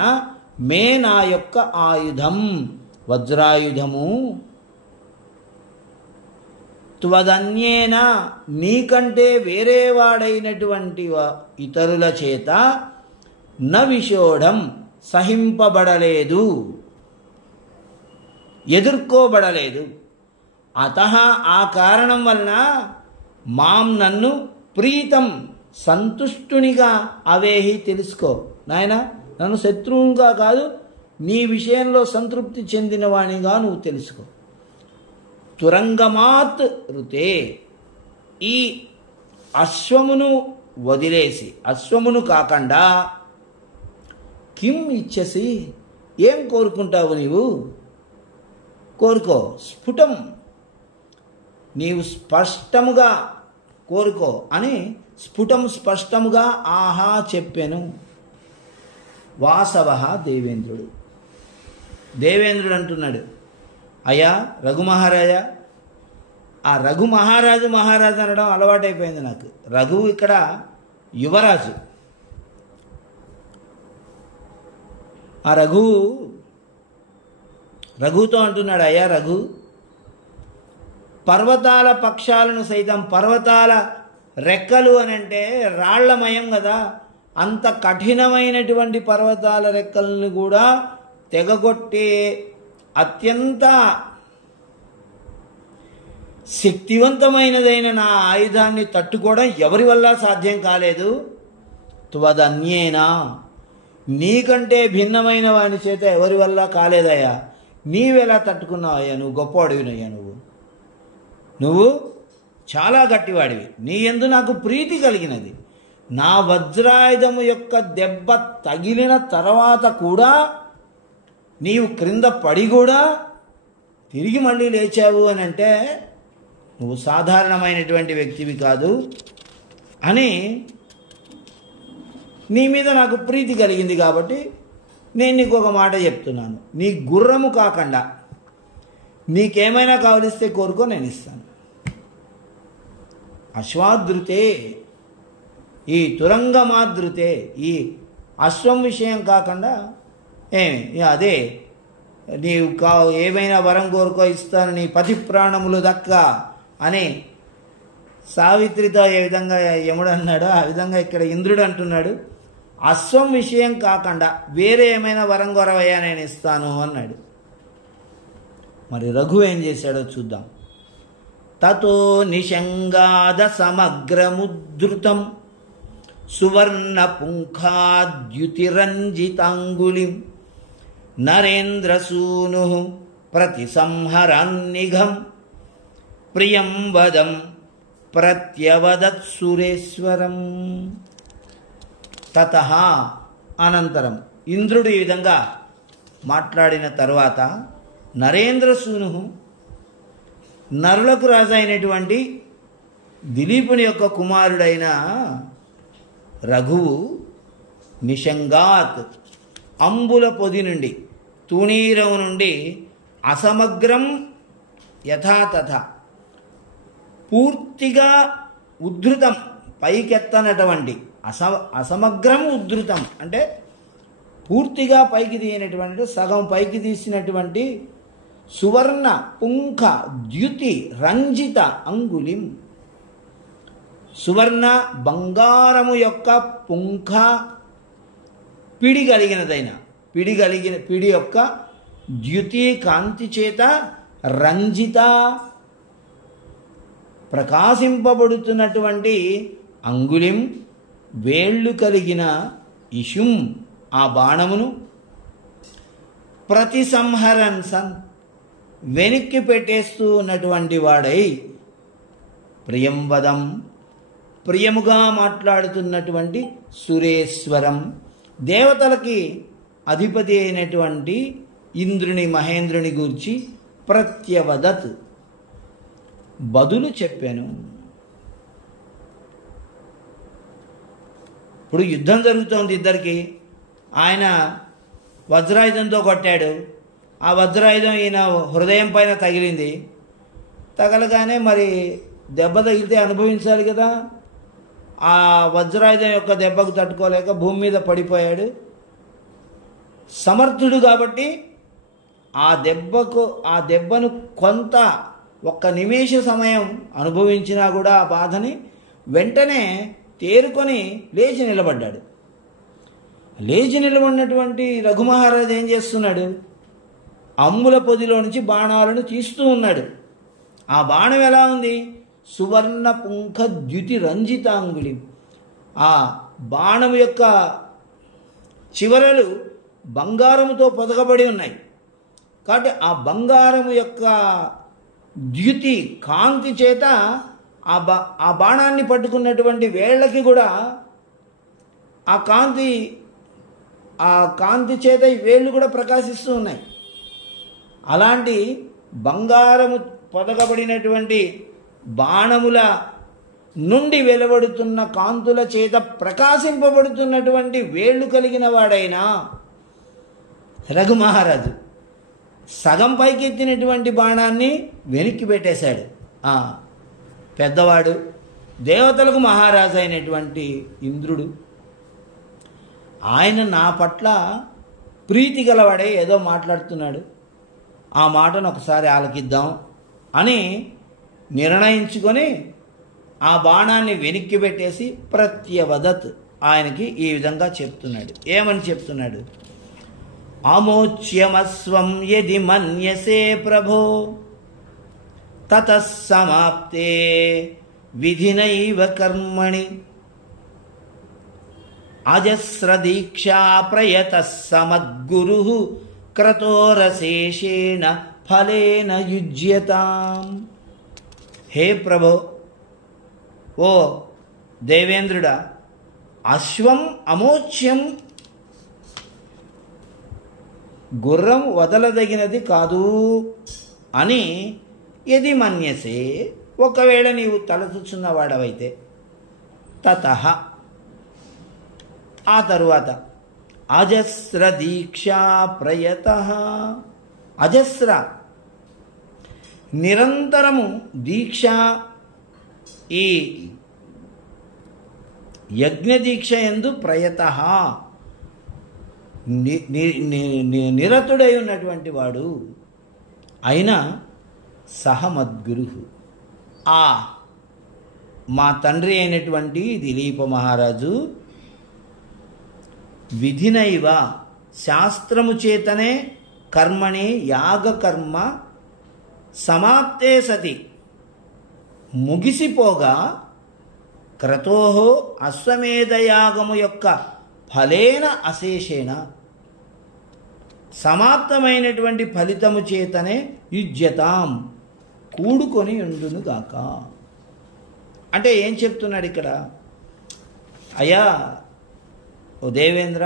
మే నా యొక్క ఆయుధం వజ్రాయుధము త్వదన్యేన నీకంటే వేరేవాడైనటువంటి ఇతరుల చేత న విషోఢం సహింపబడలేదు, ఎదుర్కోబడలేదు. అతః ఆ కారణం వలన మాం నన్ను ప్రీతం సంతుష్టునిగా అవేహి తెలుసుకో. నాయన నన్ను శత్రువుగా కాదు, నీ విషయంలో సంతృప్తి చెందినవాణిగా నువ్వు తెలుసుకో. తురంగమాత్ ఋతే ఈ అశ్వమును వదిలేసి, అశ్వమును కాకుండా కిం ఇచ్చసి ఏం కోరుకుంటావు నీవు? కోరుకో. స్ఫుటం నీవు స్పష్టముగా కోరుకో అని స్ఫుటం స్పష్టముగా ఆహా చెప్పాను. వాసవ దేవేంద్రుడు. దేవేంద్రుడు అంటున్నాడు, అయ్యా రఘుమహారాజా. ఆ రఘుమహారాజు మహారాజు అనడం అలవాటైపోయింది నాకు. రఘువు ఇక్కడ యువరాజు. ఆ రఘువుతో అంటున్నాడు, అయ్యా రఘు పర్వతాల పక్షాలను సైతం, పర్వతాల రెక్కలు అని అంటే రాళ్లమయం కదా, అంత కఠినమైనటువంటి పర్వతాల రెక్కలను కూడా తెగగొట్టే అత్యంత శక్తివంతమైనదైన నా ఆయుధాన్ని తట్టుకోవడం ఎవరి వల్ల సాధ్యం కాలేదు. త్వదన్యేనా, నీకంటే భిన్నమైన వాని చేత ఎవరి వల్ల కాలేదయ్యా. నీవెలా తట్టుకున్నావయ్యా? నువ్వు గొప్పవాడివినయ్యా. నువ్వు చాలా గట్టివాడివి. నీ యందు నాకు ప్రీతి కలిగినది. నా వజ్రాయుధము యొక్క దెబ్బ తగిలిన తర్వాత కూడా నీవు క్రింద పడి కూడా తిరిగి మళ్ళీ లేచావు అని అంటే నువ్వు సాధారణమైనటువంటి వ్యక్తివి కాదు అని నీ మీద నాకు ప్రీతి కలిగింది. కాబట్టి నేను నీకు ఒక మాట చెప్తున్నాను. నీ గుర్రము కాకుండా నీకేమైనా కావలిస్తే కోరుకో, నేను ఇస్తాను. అశ్వాదృతే, ఈ తురంగమాదృతే, ఈ అశ్వం విషయం కాకుండా అదే నీవు ఏమైనా వరం కోరుకో ఇస్తాను, నీ పతి ప్రాణములు దక్క అని సావిత్రితో ఏ విధంగా యముడు అన్నాడో ఆ విధంగా ఇక్కడ ఇంద్రుడు అంటున్నాడు. అశ్వం విషయం కాకుండా వేరే ఏమైనా వరం కోరవయ్యా, నేను ఇస్తాను అన్నాడు. మరి రఘు ఏం చేశాడో చూద్దాం. తతో నిషంగాద సమగ్రముద్ధృతం సువర్ణ పుంఖాద్యుతిరంజితాంగులిం నరేంద్రసూను ప్రతిసంహరాన్నిఘం ప్రియం వదం ప్రత్యవదత్ సురేశ్వరం. తతః, అనంతరం ఇంద్రుడు ఈ విధంగా మాట్లాడిన తరువాత నరేంద్రసూను, నరులకు రాజు అయినటువంటి దిలీపుని యొక్క కుమారుడైన రఘువు నిషంగాత్, అంబుల పొది నుండి, తూణీరవు నుండి, అసమగ్రం యథాతథ, పూర్తిగా ఉద్ధృతం, పైకెత్తనటువంటి, అసమగ్రం ఉద్ధృతం అంటే పూర్తిగా పైకి తీయనటువంటి, సగం పైకి తీసినటువంటి సువర్ణ పుంఖ ద్యుతి రంజిత అంగుళిం, సువర్ణ బంగారము యొక్క పుంఖ పిడి కలిగినదైన, పిడి యొక్క ద్యుతి కాంతి చేత రంజిత ప్రకాశింపబడుతున్నటువంటి అంగుళిం వేళ్ళు కలిగిన ఇషుం ఆ బాణమును ప్రతిసంహరన్ సన్ వెనక్కి పెట్టేస్తూ ఉన్నటువంటి వాడై ప్రియంవదం ప్రియముగా మాట్లాడుతున్నటువంటి సురేశ్వరం దేవతలకి అధిపతి అయినటువంటి ఇంద్రుని మహేంద్రుని గూర్చి ప్రత్యవదత్ బదులు చెప్పాను. ఇప్పుడు యుద్ధం జరుగుతోంది ఇద్దరికి. ఆయన వజ్రాయుధంతో కొట్టాడు. ఆ వజ్రాయుధం ఈయన హృదయం పైన తగిలింది. తగలగానే మరి దెబ్బ తగిలితే అనుభవించాలి కదా. ఆ వజ్రాయుధం యొక్క దెబ్బకు తట్టుకోలేక భూమి మీద పడిపోయాడు. సమర్థుడు కాబట్టి ఆ దెబ్బను కొంత ఒక్క నిమిష సమయం అనుభవించినా కూడా ఆ బాధని వెంటనే తేరుకొని లేచి నిలబడ్డాడు. లేచి నిలబడినటువంటి రఘుమహారాజు ఏం చేస్తున్నాడు? అమ్ముల పొదిలో నుంచి బాణాలను తీస్తూ ఉన్నాడు. ఆ బాణం ఎలా ఉంది? సువర్ణ పుంఖ ద్యుతి రంజితాంగుళి. ఆ బాణము యొక్క చివరలు బంగారముతో పొదగబడి ఉన్నాయి. కాబట్టి ఆ బంగారము యొక్క ద్యుతి కాంతి చేత ఆ బాణాన్ని పట్టుకున్నటువంటి వేళ్ళకి కూడా ఆ కాంతి చేత ఈ వేళ్ళు కూడా ప్రకాశిస్తూ ఉన్నాయి. అలాంటి బంగారము పొదగబడినటువంటి బాణముల నుండి వెలువడుతున్న కాంతుల చేత ప్రకాశింపబడుతున్నటువంటి వేళ్ళు కలిగిన వాడైనా రఘుమహారాజు సగం పైకెత్తినటువంటి బాణాన్ని వెనక్కి పెట్టేశాడు. పెద్దవాడు, దేవతలకు మహారాజు అయినటువంటి ఇంద్రుడు, ఆయన నా పట్ల ప్రీతి గలవాడే ఏదో మాట్లాడుతున్నాడు, ఆ మాటను ఒకసారి ఆలకిద్దాం అని నిర్ణయించుకొని ఆ బాణాన్ని వెనక్కి పెట్టేసి ప్రత్యవదత్ ఆయనకి ఈ విధంగా చెప్తున్నాడు. ఏమని చెప్తున్నాడు? అమోచ్యమస్వం యది మన్యసే ప్రభో తతః సమాప్తే విధినైవ కర్మణి అజస్ర దీక్షా ప్రయతః సమద్గురుః క్రతోరశేషేణ ఫలేన యుజ్యతాం. హే ప్రభో, ఓ దేవేంద్రుడా, అశ్వం అమోచ్యం, గుర్రం వదలదగినది కాదు అని యది మన్యసే, ఒకవేళ నీవు తలచుచున్నవాడవైతే, తతః ఆ తరువాత అజస్ర దీక్షా ప్రయతః, అజస్ర నిరంతరము దీక్ష, ఈ యజ్ఞ దీక్ష యందు ప్రయతః నిరతుడై ఉన్నటువంటి వాడు అయినా సహమద్గురు, ఆ మా తండ్రి అయినటువంటి దిలీప మహారాజు విధినైవ శాస్త్రము చేతనే కర్మణి యాగకర్మ సమాప్తే సతి ముగిసిపోగా క్రతోహో అశ్వమేధయాగము యొక్క ఫలేన అశేషేణ సమాప్తమైనటువంటి ఫలితము చేతనే యుజ్యతాం కూడుకొని ఉండునుగాక. అంటే ఏం చెప్తున్నాడు ఇక్కడ? అయ్యా ఓ దేవేంద్ర,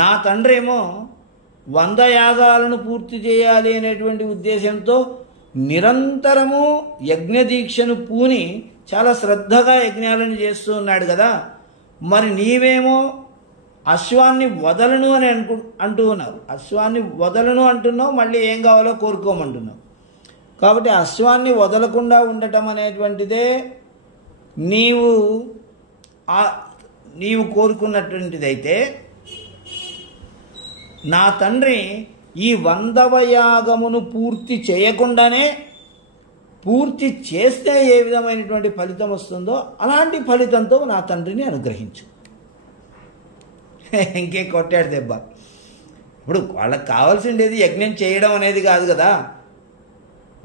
నా తండ్రి ఏమో 100 యాగాలను పూర్తి చేయాలి అనేటువంటి ఉద్దేశంతో నిరంతరము యజ్ఞదీక్షను పూని చాలా శ్రద్ధగా యజ్ఞాలను చేస్తూ ఉన్నాడు కదా. మరి నీవేమో అశ్వాన్ని వదలను అని అంటూ ఉన్నావు. అశ్వాన్ని వదలను అంటున్నావు, మళ్ళీ ఏం కావాలో కోరుకోమంటున్నావు. కాబట్టి అశ్వాన్ని వదలకుండా ఉండటం అనేటువంటిదే నీవు కోరుకున్నటువంటిదైతే, నా తండ్రి ఈ 100వ యాగమును పూర్తి చేయకుండానే పూర్తి చేస్తే ఏ విధమైనటువంటి ఫలితం వస్తుందో అలాంటి ఫలితంతో నా తండ్రిని అనుగ్రహించు. ఇంకే కొట్టాడు దెబ్బ. ఇప్పుడు వాళ్ళకి కావాల్సిండేది యజ్ఞం చేయడం అనేది కాదు కదా,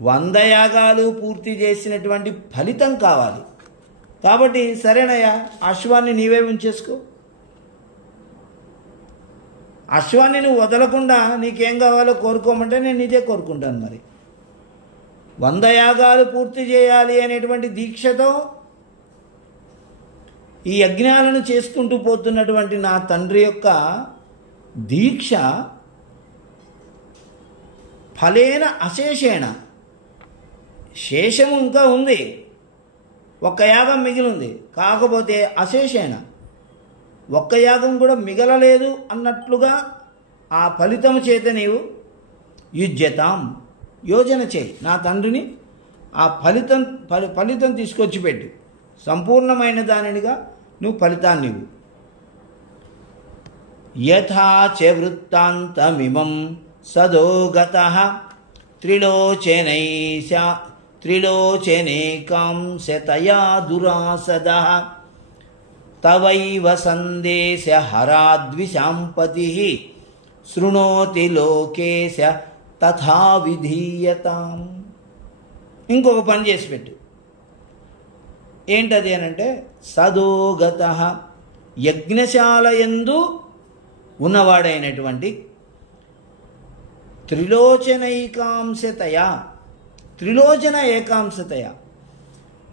100 యాగాలు పూర్తి చేసినటువంటి ఫలితం కావాలి. కాబట్టి సరేనయ్యా, అశ్వాన్ని నీవే ఉంచేసుకో, అశ్వాన్ని నువ్వు వదలకుండా నీకేం కావాలో కోరుకోమంటే నేను నీదే కోరుకుంటాను. మరి 100 యాగాలు పూర్తి చేయాలి అనేటువంటి దీక్షతో ఈ యజ్ఞాలను చేసుకుంటూ పోతున్నటువంటి నా తండ్రి యొక్క దీక్ష ఫలేన అశేషేణ, శేషము ఇంకా ఉంది, 1 యాగం మిగిలింది. కాకపోతే అశేషేణ 1 యాగం కూడా మిగలలేదు అన్నట్లుగా ఆ ఫలితము చేత నీవు యుజ్యతాం యోజన చేయి. నా తండ్రిని ఆ ఫలితం తీసుకొచ్చి పెట్టు, సంపూర్ణమైన దానినిగా నువ్వు ఫలితాన్ని ఇవ్వు. యథా చ వృత్తాంతమిమం సదోగతః త్రిలోచనైకాంశతయా దురాసదః తవైవ సందేశ హరాద్విశాంపతిః శృణోతి లోకేశ తథా విధీయతాం. ఇంకొక పని చేసి పెట్టు. ఏంటది అనంటే, సదోగతః యజ్ఞశాల యందు ఉన్నవాడైనటువంటి త్రిలోచన ఏకాంశతయ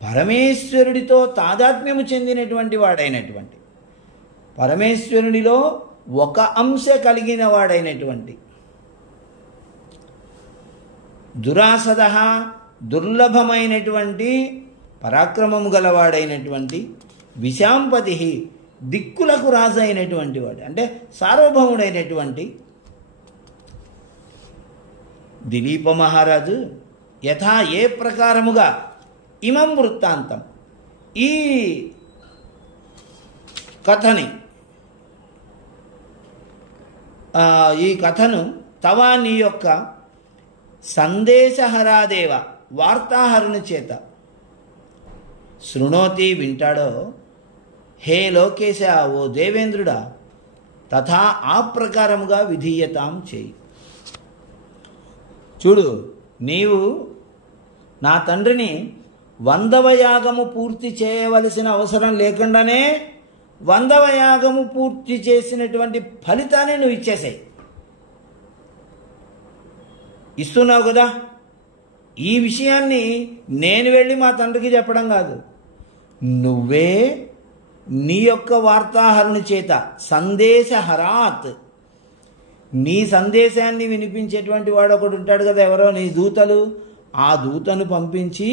పరమేశ్వరుడితో తాదాత్మ్యము చెందినటువంటి వాడైనటువంటి, పరమేశ్వరుడిలో ఒక అంశ కలిగిన వాడైనటువంటి, దురాసద దుర్లభమైనటువంటి పరాక్రమము గలవాడైనటువంటి, విశాంపతి దిక్కులకు రాజు అయినటువంటి వాడు, అంటే సార్వభౌముడైనటువంటి దిలీప మహారాజు యథా ఏ ప్రకారముగా ఇమం వృత్తాంతం ఈ కథను తవా నీ యొక్క సందేశహరాదేవ వార్తాహరుని చేత శృణోతి వింటాడో, హే లోకేశ, ఓ దేవేంద్రుడా, తథా ఆ ప్రకారముగా విధీయతాం చేయి. చూడు, నీవు నా తండ్రిని 100వ యాగము పూర్తి చేయవలసిన అవసరం లేకుండానే 100వ యాగము పూర్తి చేసినటువంటి ఫలితాన్ని నువ్వు ఇచ్చేసాయి. ఇస్తున్నావు కదా. ఈ విషయాన్ని నేను వెళ్ళి మా తండ్రికి చెప్పడం కాదు, నువ్వే నీ యొక్క వార్తాహరుని చేత సందేశహరాత్, నీ సందేశాన్ని వినిపించేటువంటి వాడు ఒకడు ఉంటాడు కదా, ఎవరో నీ దూతలు, ఆ దూతను పంపించి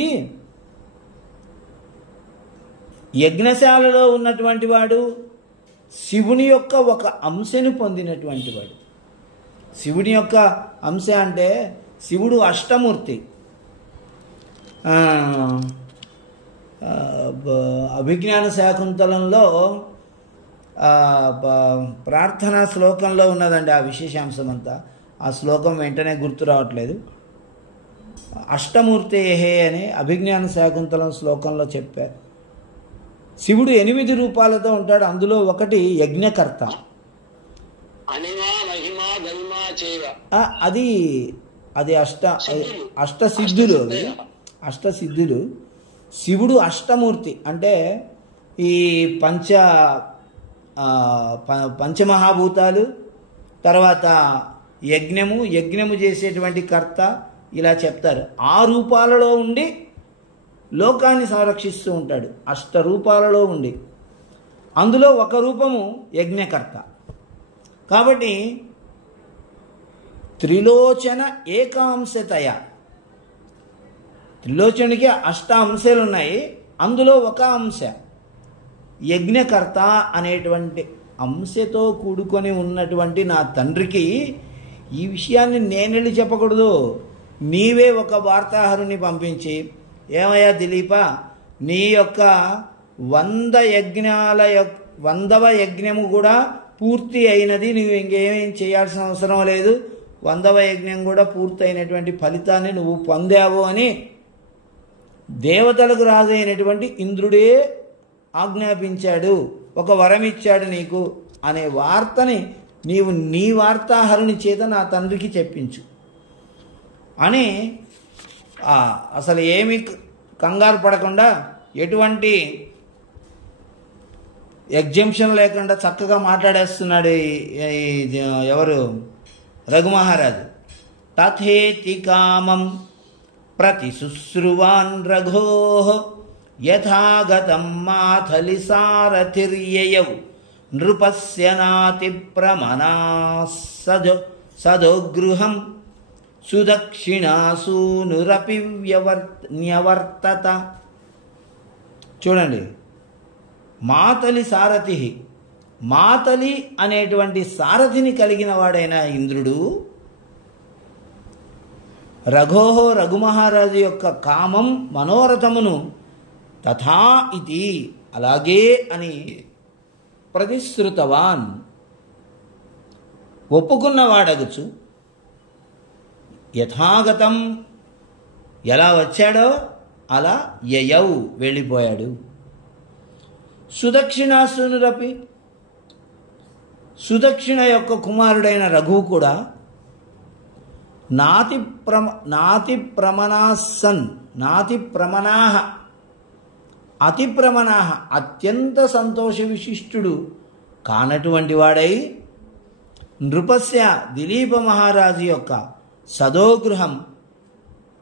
యజ్ఞశాలలో ఉన్నటువంటి వాడు శివుని యొక్క ఒక అంశను పొందినటువంటి వాడు. శివుని యొక్క అంశ అంటే శివుడు అష్టమూర్తి. అభిజ్ఞాన శాకుంతలంలో ప్రార్థనా శ్లోకంలో ఉన్నదండి ఆ విశేషాంశం అంతా. ఆ శ్లోకం వెంటనే గుర్తు రావట్లేదు. అష్టమూర్తే అని అభిజ్ఞాన శాకుంతలం శ్లోకంలో చెప్పారు. శివుడు 8 రూపాలతో ఉంటాడు. అందులో ఒకటి యజ్ఞకర్త. అది అష్టసిద్ధులు. అవి అష్టసిద్ధులు. శివుడు అష్టమూర్తి అంటే ఈ పంచమహాభూతాలు, తర్వాత యజ్ఞము చేసేటువంటి కర్త, ఇలా చెప్తారు. ఆ రూపాలలో ఉండి లోకాన్ని సంరక్షిస్తూ ఉంటాడు. 8 రూపాలలో ఉండి అందులో ఒక రూపము యజ్ఞకర్త. కాబట్టి త్రిలోచన ఏకాంశతయ, త్రిలోచనుడికి 8 అంశాలు ఉన్నాయి. అందులో ఒక అంశ యజ్ఞకర్త అనేటువంటి అంశతో కూడుకొని ఉన్నటువంటి నా తండ్రికి ఈ విషయాన్ని నేనెళ్ళి చెప్పకూడదు. నీవే ఒక వార్తాహరుని పంపించి, ఏమయ్యా దిలీప, నీ యొక్క 100వ యజ్ఞము కూడా పూర్తి అయినది, నువ్వు ఇంకేమేం చేయాల్సిన అవసరం లేదు, 100వ యజ్ఞం కూడా పూర్తయినటువంటి ఫలితాన్ని నువ్వు పొందావు అని దేవతలకు రాజు అయినటువంటి ఇంద్రుడే ఆజ్ఞాపించాడు, ఒక వరం ఇచ్చాడు నీకు అనే వార్తని నీవు నీ వార్తాహరుని చేత నా తండ్రికి చెప్పించు అని అసలు ఏమి కంగారు పడకుండా, ఎటువంటి ఎగ్జంప్షన్ లేకుండా చక్కగా మాట్లాడేస్తున్నాడు ఎవరు, రఘుమహారాజు. తథేతి కామం ప్రతి శుశ్రువాన్ రఘో యథాగతం మాథలి సారథిర్యయౌ నృపస్య నాతి ప్రమనా సదోగృహం సుదక్షిణాసూనురపి న్యవర్తత. చూడండి, మాతలి సారథి, మాతలి అనేటువంటి సారథిని కలిగిన వాడైన ఇంద్రుడు రఘోహో, రఘుమహారాజు యొక్క కామం మనోరథమును తథా ఇది, అలాగే అని ప్రతిశ్రుతవాన్, ఒప్పుకున్నవాడగుచు, యథాగతం ఎలా వచ్చాడో అలా యయౌ వెళ్ళిపోయాడు. సుదక్షిణాసునురపి, సుదక్షిణ యొక్క కుమారుడైన రఘువు కూడా నాతి ప్రమణాహ అతి ప్రమణాహ అత్యంత సంతోష విశిష్టుడు కానటువంటి వాడై నృపస్య దిలీప మహారాజు యొక్క సదోగృహం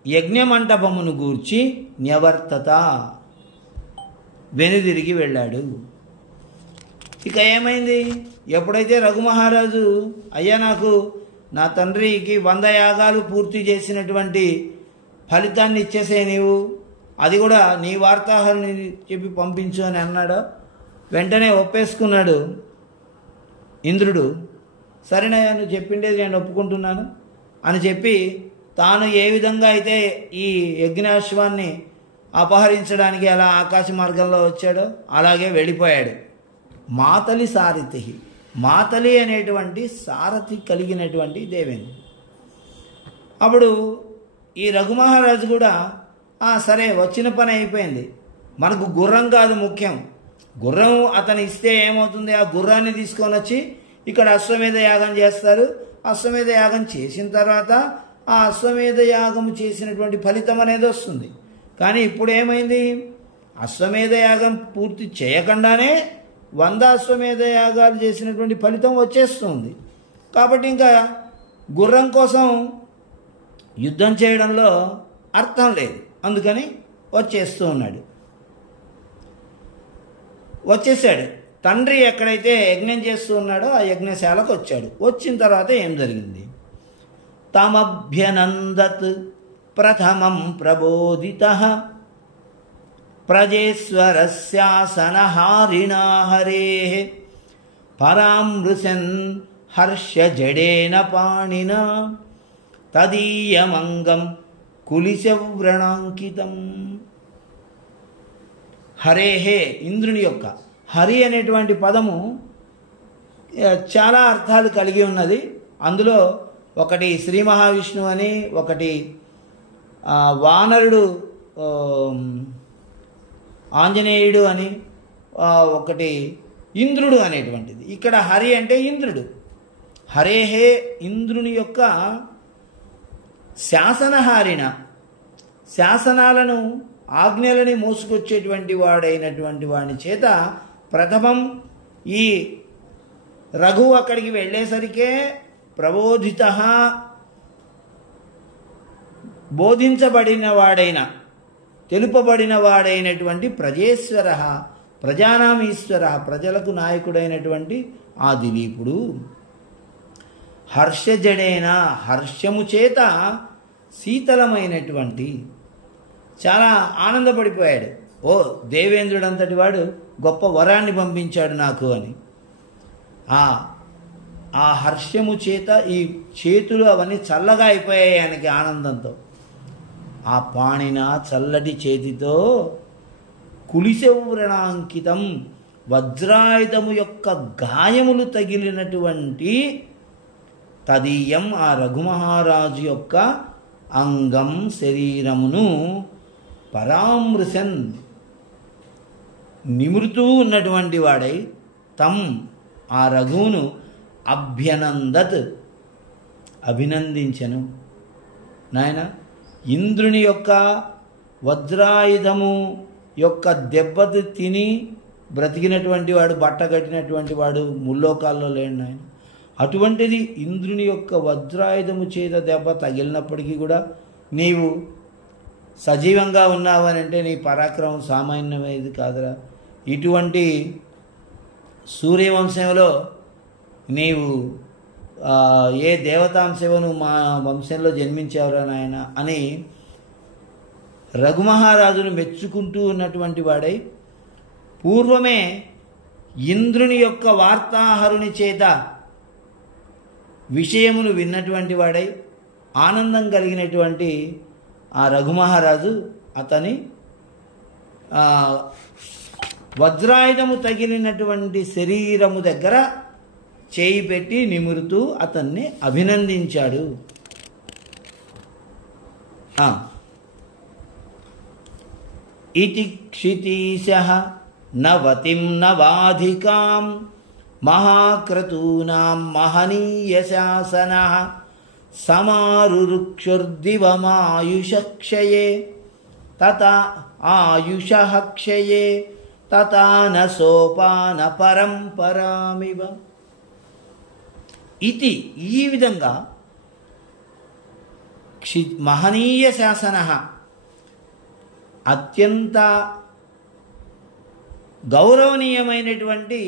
యజ్ఞమంటపమును గూర్చి న్యవర్తత వెనుదిరిగి వెళ్ళాడు. ఇక ఏమైంది, ఎప్పుడైతే రఘుమహారాజు అయ్యా నాకు నా తండ్రికి 100 యాగాలు పూర్తి చేసినటువంటి ఫలితాన్ని ఇచ్చేసే నీవు, అది కూడా నీ వార్తాహరుని చెప్పి పంపించు అని అన్నాడు. వెంటనే ఒప్పేసుకున్నాడు ఇంద్రుడు. సరేనయ్యా, నువ్వు చెప్పిండేది నేను ఒప్పుకుంటున్నాను అని చెప్పి తాను ఏ విధంగా అయితే ఈ యజ్ఞాశ్వాన్ని అపహరించడానికి అలా ఆకాశ మార్గంలో వచ్చాడో అలాగే వెళ్ళిపోయాడు. మాతలి సారథి, మాతలి అనేటువంటి సారథి కలిగినటువంటి దేవేంద్రుడు. అప్పుడు ఈ రఘుమహారాజు కూడా సరే వచ్చిన పని అయిపోయింది, మనకు గుర్రం కాదు ముఖ్యం, గుర్రం అతను ఇస్తే ఏమవుతుంది, ఆ గుర్రాన్ని తీసుకొని వచ్చి ఇక్కడ అశ్వమేధ యాగం చేస్తారు. అశ్వమేధ యాగం చేసిన తర్వాత ఆ అశ్వమేధ యాగము చేసినటువంటి ఫలితం అనేది వస్తుంది. కానీ ఇప్పుడు ఏమైంది, అశ్వమేధ యాగం పూర్తి చేయకుండానే 100 అశ్వమేధ యాగాలు చేసినటువంటి ఫలితం వచ్చేస్తుంది. కాబట్టి ఇంకా గుర్రం కోసం యుద్ధం చేయడంలో అర్థం లేదు, అందుకని వచ్చేస్తూ ఉన్నాడు. వచ్చేసాడు. తండ్రి ఎక్కడైతే యజ్ఞం చేస్తూ ఉన్నాడో ఆ యజ్ఞశాలకు వచ్చాడు. వచ్చిన తర్వాత ఏం జరిగింది, తమభ్యనందత్ ప్రథమం ప్రబోధితః ప్రజేశ్వరస్యాసనహారిణా హరేః పరామృశన్ హర్షజడేన పాణినా తదీయమంగం కులిశవ్రణాంకితం. హరేహే, ఇంద్రుని యొక్క, హరి అనేటువంటి పదము చాలా అర్థాలు కలిగి ఉన్నది. అందులో ఒకటి శ్రీ మహావిష్ణువు అని, ఒకటి వానరుడు ఆంజనేయుడు అని, ఒకటి ఇంద్రుడు అనేటువంటిది. ఇక్కడ హరి అంటే ఇంద్రుడు. హరేహే, ఇంద్రుని యొక్క శాసనహారిణ, శాసనాలను ఆజ్ఞలని మోసుకొచ్చేటువంటి వాడైనటువంటి వాడి చేత ప్రథమం ఈ రఘు అక్కడికి వెళ్ళేసరికే ప్రబోధిత, బోధించబడిన వాడైన, తెలుపబడిన వాడైనటువంటి ప్రజేశ్వర, ప్రజానాం ఈశ్వర, ప్రజలకు నాయకుడైనటువంటి ఆ దిలీపుడు హర్షజడేన, హర్షము చేత శీతలమైనటువంటి, చాలా ఆనందపడిపోయాడు. ఓ దేవేంద్రుడు అంతటి వాడు గొప్ప వరాన్ని పంపించాడు నాకు అని. ఆ హర్షము చేత ఈ చేతులు అవన్నీ చల్లగా అయిపోయాయి ఆయనకి ఆనందంతో. ఆ పాణిన, చల్లటి చేతితో కులిశవ్రణాంకితం, వజ్రాయుధము యొక్క గాయములు తగిలినటువంటి తదీయం, ఆ రఘుమహారాజు యొక్క అంగం, శరీరమును పరామృశన్, నిమృతూ ఉన్నటువంటి వాడై, తం, ఆ రఘువును అభ్యనందత్, అభినందించెను. నాయన, ఇంద్రుని యొక్క వజ్రాయుధము యొక్క దెబ్బతి తిని బ్రతికినటువంటి వాడు, బట్ట కట్టినటువంటి వాడు ముల్లోకాల్లో లేడు నాయన. అటువంటిది ఇంద్రుని యొక్క వజ్రాయుధము చేత దెబ్బ తగిలినప్పటికీ కూడా నీవు సజీవంగా ఉన్నావని అంటే నీ పరాక్రమం సామాన్యమైనది కాదురా. ఇటువంటి సూర్యవంశంలో నీవు ఏ దేవతాంశను మా వంశంలో జన్మించావురా నాయన అని రఘుమహారాజును మెచ్చుకుంటూ ఉన్నటువంటి వాడై, పూర్వమే ఇంద్రుని యొక్క వార్తాహరుని చేత విషయమును విన్నటువంటి వాడై ఆనందం కలిగినటువంటి ఆ రఘుమహారాజు అతని వజ్రాయుధము తగిలినటువంటి శరీరము దగ్గర చేయి పెట్టి నిమురుతూ అతన్ని అభినందించాడు. ఇతి క్షితీశః నవతిం నవాధికాం మహాక్రతూనాం మహనీయ శాసనః సమారురుక్షుర్దివమాయుషక్షయే తతా ఆయుషః క్షయే తతా న సోపాన పరంపరామివ. ఇది, ఈ విధంగా మహనీయ శాసనః, అత్యంత గౌరవనీయమైనటువంటి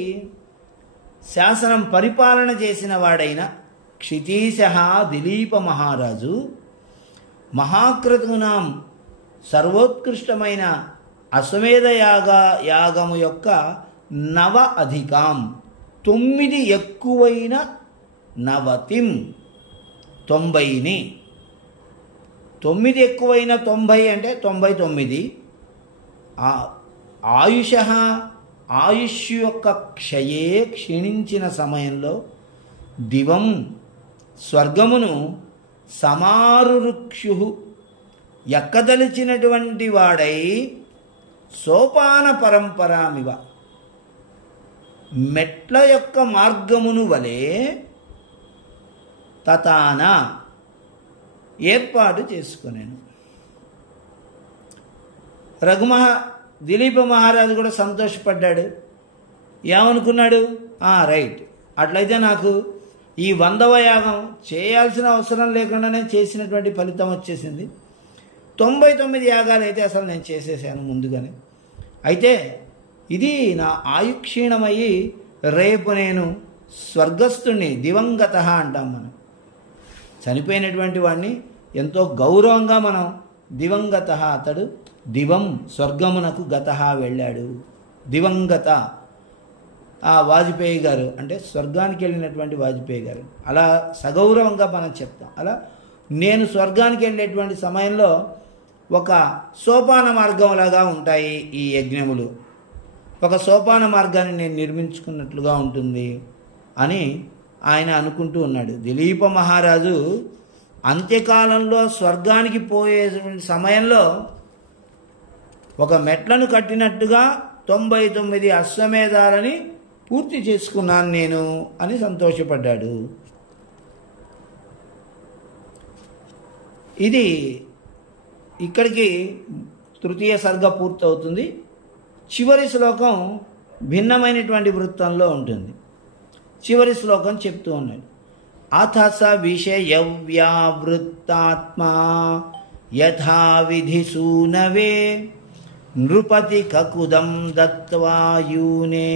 శాసనం పరిపాలన చేసిన వాడైన క్షితీశః దిలీప మహారాజు మహాక్రతూనాం, సర్వోత్కృష్టమైన అశ్వమేధ యాగము యొక్క నవ అధికాం, 9 ఎక్కువైన, నవతిం 90ని, 9 ఎక్కువైన 90 అంటే 99, ఆయుష, ఆయుష్ యొక్క క్షయే, క్షీణించిన సమయంలో, దివం స్వర్గమును, సమారురుక్షు ఎక్కదలిచినటువంటి వాడై సోపాన పరంపరామివ మెట్ల యొక్క మార్గమును వలె తతాన ఏర్పాటు చేసుకునేను. దిలీప మహారాజు కూడా సంతోషపడ్డాడు. ఏమనుకున్నాడు, రైట్, అట్లయితే నాకు ఈ 100వ యాగం చేయాల్సిన అవసరం లేకుండానే చేసినటువంటి ఫలితం వచ్చేసింది. 99 యాగాలు అయితే అసలు నేను చేసేసాను ముందుగానే. అయితే ఇది నా ఆయుక్షీణమయ్యి రేపు నేను స్వర్గస్థుణ్ణి, దివంగత అంటాం మనం. చనిపోయినటువంటి వాడిని ఎంతో గౌరవంగా మనం దివంగత, అతడు దివం స్వర్గమునకు గత వెళ్ళాడు, దివంగత. వాజపేయి గారు అంటే స్వర్గానికి వెళ్ళినటువంటి వాజపేయి గారు, అలా సగౌరవంగా మనం చెప్తాం. అలా నేను స్వర్గానికి వెళ్ళేటువంటి సమయంలో ఒక సోపాన మార్గంలాగా ఉంటాయి ఈ యజ్ఞములు, ఒక సోపాన మార్గాన్ని నేను నిర్మించుకున్నట్లుగా ఉంటుంది అని ఆయన అనుకుంటూ ఉన్నాడు. దిలీప మహారాజు అంత్యకాలంలో స్వర్గానికి పోయేటువంటి సమయంలో ఒక మెట్లను కట్టినట్టుగా 99 అశ్వమేధాలని పూర్తి చేసుకున్నాను నేను అని సంతోషపడ్డాడు. ఇది ఇక్కడికి తృతీయ సర్గ పూర్తవుతుంది. చివరి శ్లోకం భిన్నమైనటువంటి వృత్తంలో ఉంటుంది. చివరి శ్లోకం చెప్తూ ఉన్నాడు, అథ స విషయ వ్యావృత్తాత్మా యథా విధి సూనవే నృపతి కకుదం దత్వా యూనే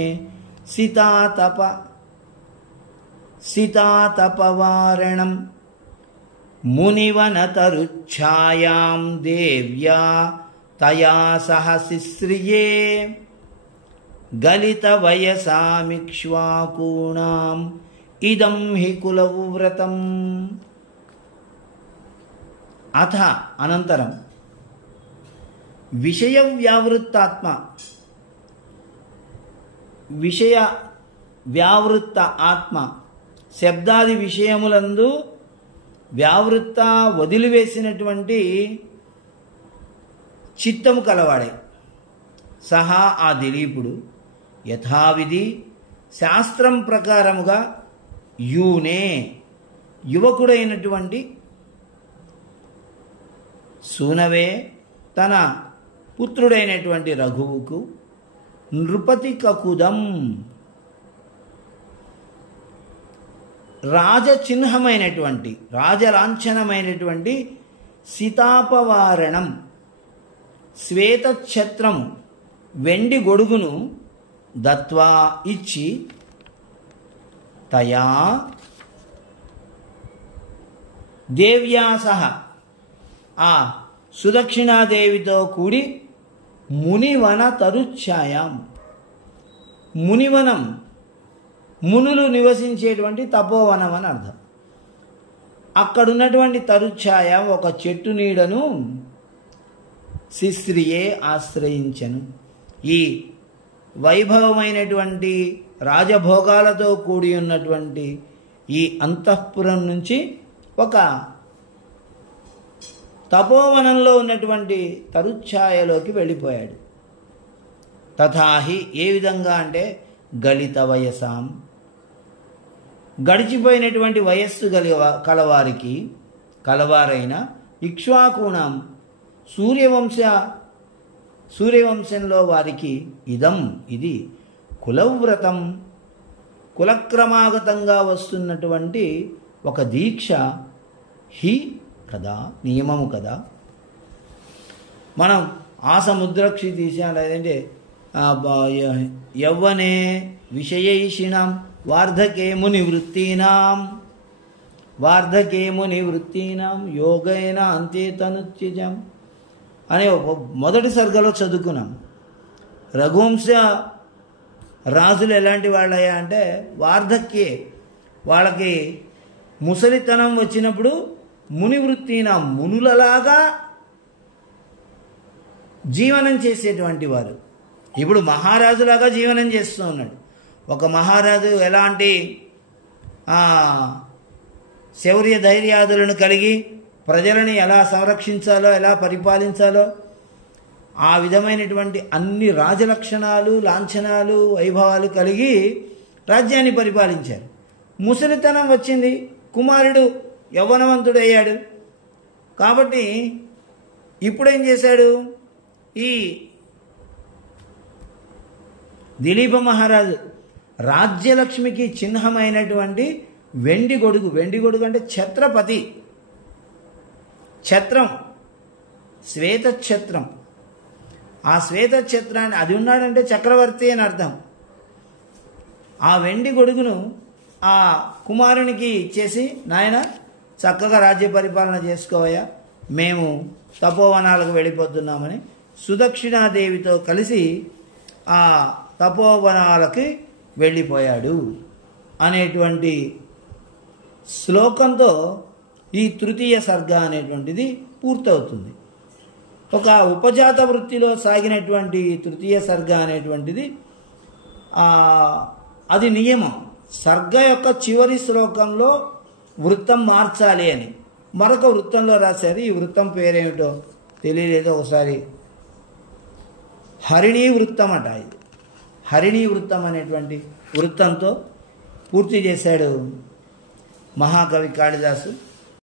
సితాతపవారణం మునివనతరుఛాయాం దేవ్యా తయా సహ శిశ్రియే గలిత వయసామిక్ష్వాకూణాం ఇదం హి కులవ్రతం. అథ అనంతరం విషయ వ్యావృత్తాత్మ, విషయ వ్యావృత్త ఆత్మ, శబ్దాది విషయములందు వ్యావృత్త వదిలివేసినటువంటి చిత్తము కలవాడే సహా ఆ దిలీపుడు యథావిధి శాస్త్రం ప్రకారముగా యూనే యువకుడైనటువంటి సూనవే తన పుత్రుడైనటువంటి రఘువుకు నృపతి కకుదం రాజచిహ్నమైనటువంటి రాజలాంఛనమైనటువంటి సీతాపవారణం శ్వేతఛత్రము వెండి గొడుగును దత్వా ఇచ్చి తయా దేవ్యా సహ ఆ సుదక్షిణాదేవితో కూడి మునివన తరుఛాయాం, మునివనం మునులు నివసించేటువంటి తపోవనం అని అర్థం. అక్కడున్నటువంటి తరుఛాయ ఒక చెట్టు నీడను శిశ్రియే ఆశ్రయించెను. ఈ వైభవమైనటువంటి రాజభోగాలతో కూడి ఉన్నటువంటి ఈ అంతఃపురం నుంచి ఒక తపోవనంలో ఉన్నటువంటి తరుఛాయలోకి వెళ్ళిపోయాడు. తథాహి ఏ విధంగా అంటే గలిత వయసాం, గడిచిపోయినటువంటి వయస్సు కలవారైన ఇక్ష్వాకూణం సూర్యవంశంలో వారికి ఇదం ఇది కులవ్రతం కులక్రమాగతంగా వస్తున్నటువంటి ఒక దీక్ష హి కదా, నియమము కదా. మనం ఆసముద్రక్షి తీసాం, లేదంటే యవ్వనే విషయైషిణాం వార్ధకే మునివృత్తీనాం యోగైన అంతే తనుత్యజం అనే మొదటి సర్గలో చదువుకున్నాం. రఘువంశ రాజులు ఎలాంటి వాళ్ళయ్యా అంటే వార్ధక్యే, వాళ్ళకి ముసలితనం వచ్చినప్పుడు మునివృత్తీనాం మునులలాగా జీవనం చేసేటువంటి వారు. ఇప్పుడు మహారాజులాగా జీవనం చేస్తూ ఉన్నాడు. ఒక మహారాజు ఎలాంటి శౌర్య ధైర్యాదులను కలిగి ప్రజలని ఎలా సంరక్షించాలో, ఎలా పరిపాలించాలో ఆ విధమైనటువంటి అన్ని రాజలక్షణాలు, లాంఛనాలు, వైభవాలు కలిగి రాజ్యాన్ని పరిపాలించారు. ముసలితనం వచ్చింది, కుమారుడు యవ్వనవంతుడయ్యాడు. కాబట్టి ఇప్పుడేం చేశాడు, ఈ దిలీప మహారాజు రాజ్యలక్ష్మికి చిహ్నమైనటువంటి వెండి గొడుగు, వెండి గొడుగు అంటే ఛత్రపతి, ఛత్రం, శ్వేత ఛత్రం. ఆ శ్వేత ఛత్రాన్ని అది ఉన్నాడంటే చక్రవర్తి అని అర్థం. ఆ వెండి గొడుగును ఆ కుమారునికి ఇచ్చేసి, నాయన చక్కగా రాజ్య పరిపాలన చేసుకోవయ్యా, మేము తపోవనాలకు వెళ్ళిపోతున్నామని సుదక్షిణాదేవితో కలిసి ఆ తపోవనాలకి వెళ్ళిపోయాడు అనేటువంటి శ్లోకంతో ఈ తృతీయ సర్గ అనేటువంటిది పూర్తవుతుంది. ఒక ఉపజాత వృత్తిలో సాగినటువంటి తృతీయ సర్గ అనేటువంటిది అది నియమం. సర్గ యొక్క చివరి శ్లోకంలో వృత్తం మార్చాలి అని మరొక వృత్తంలో రాశారు. ఈ వృత్తం పేరేమిటో తెలియలేదు. ఒకసారి హరిణీ వృత్తం అట. ఇది హరిణీ వృత్తం అనేటువంటి వృత్తంతో పూర్తి చేశాడు మహాకవి కాళిదాసు.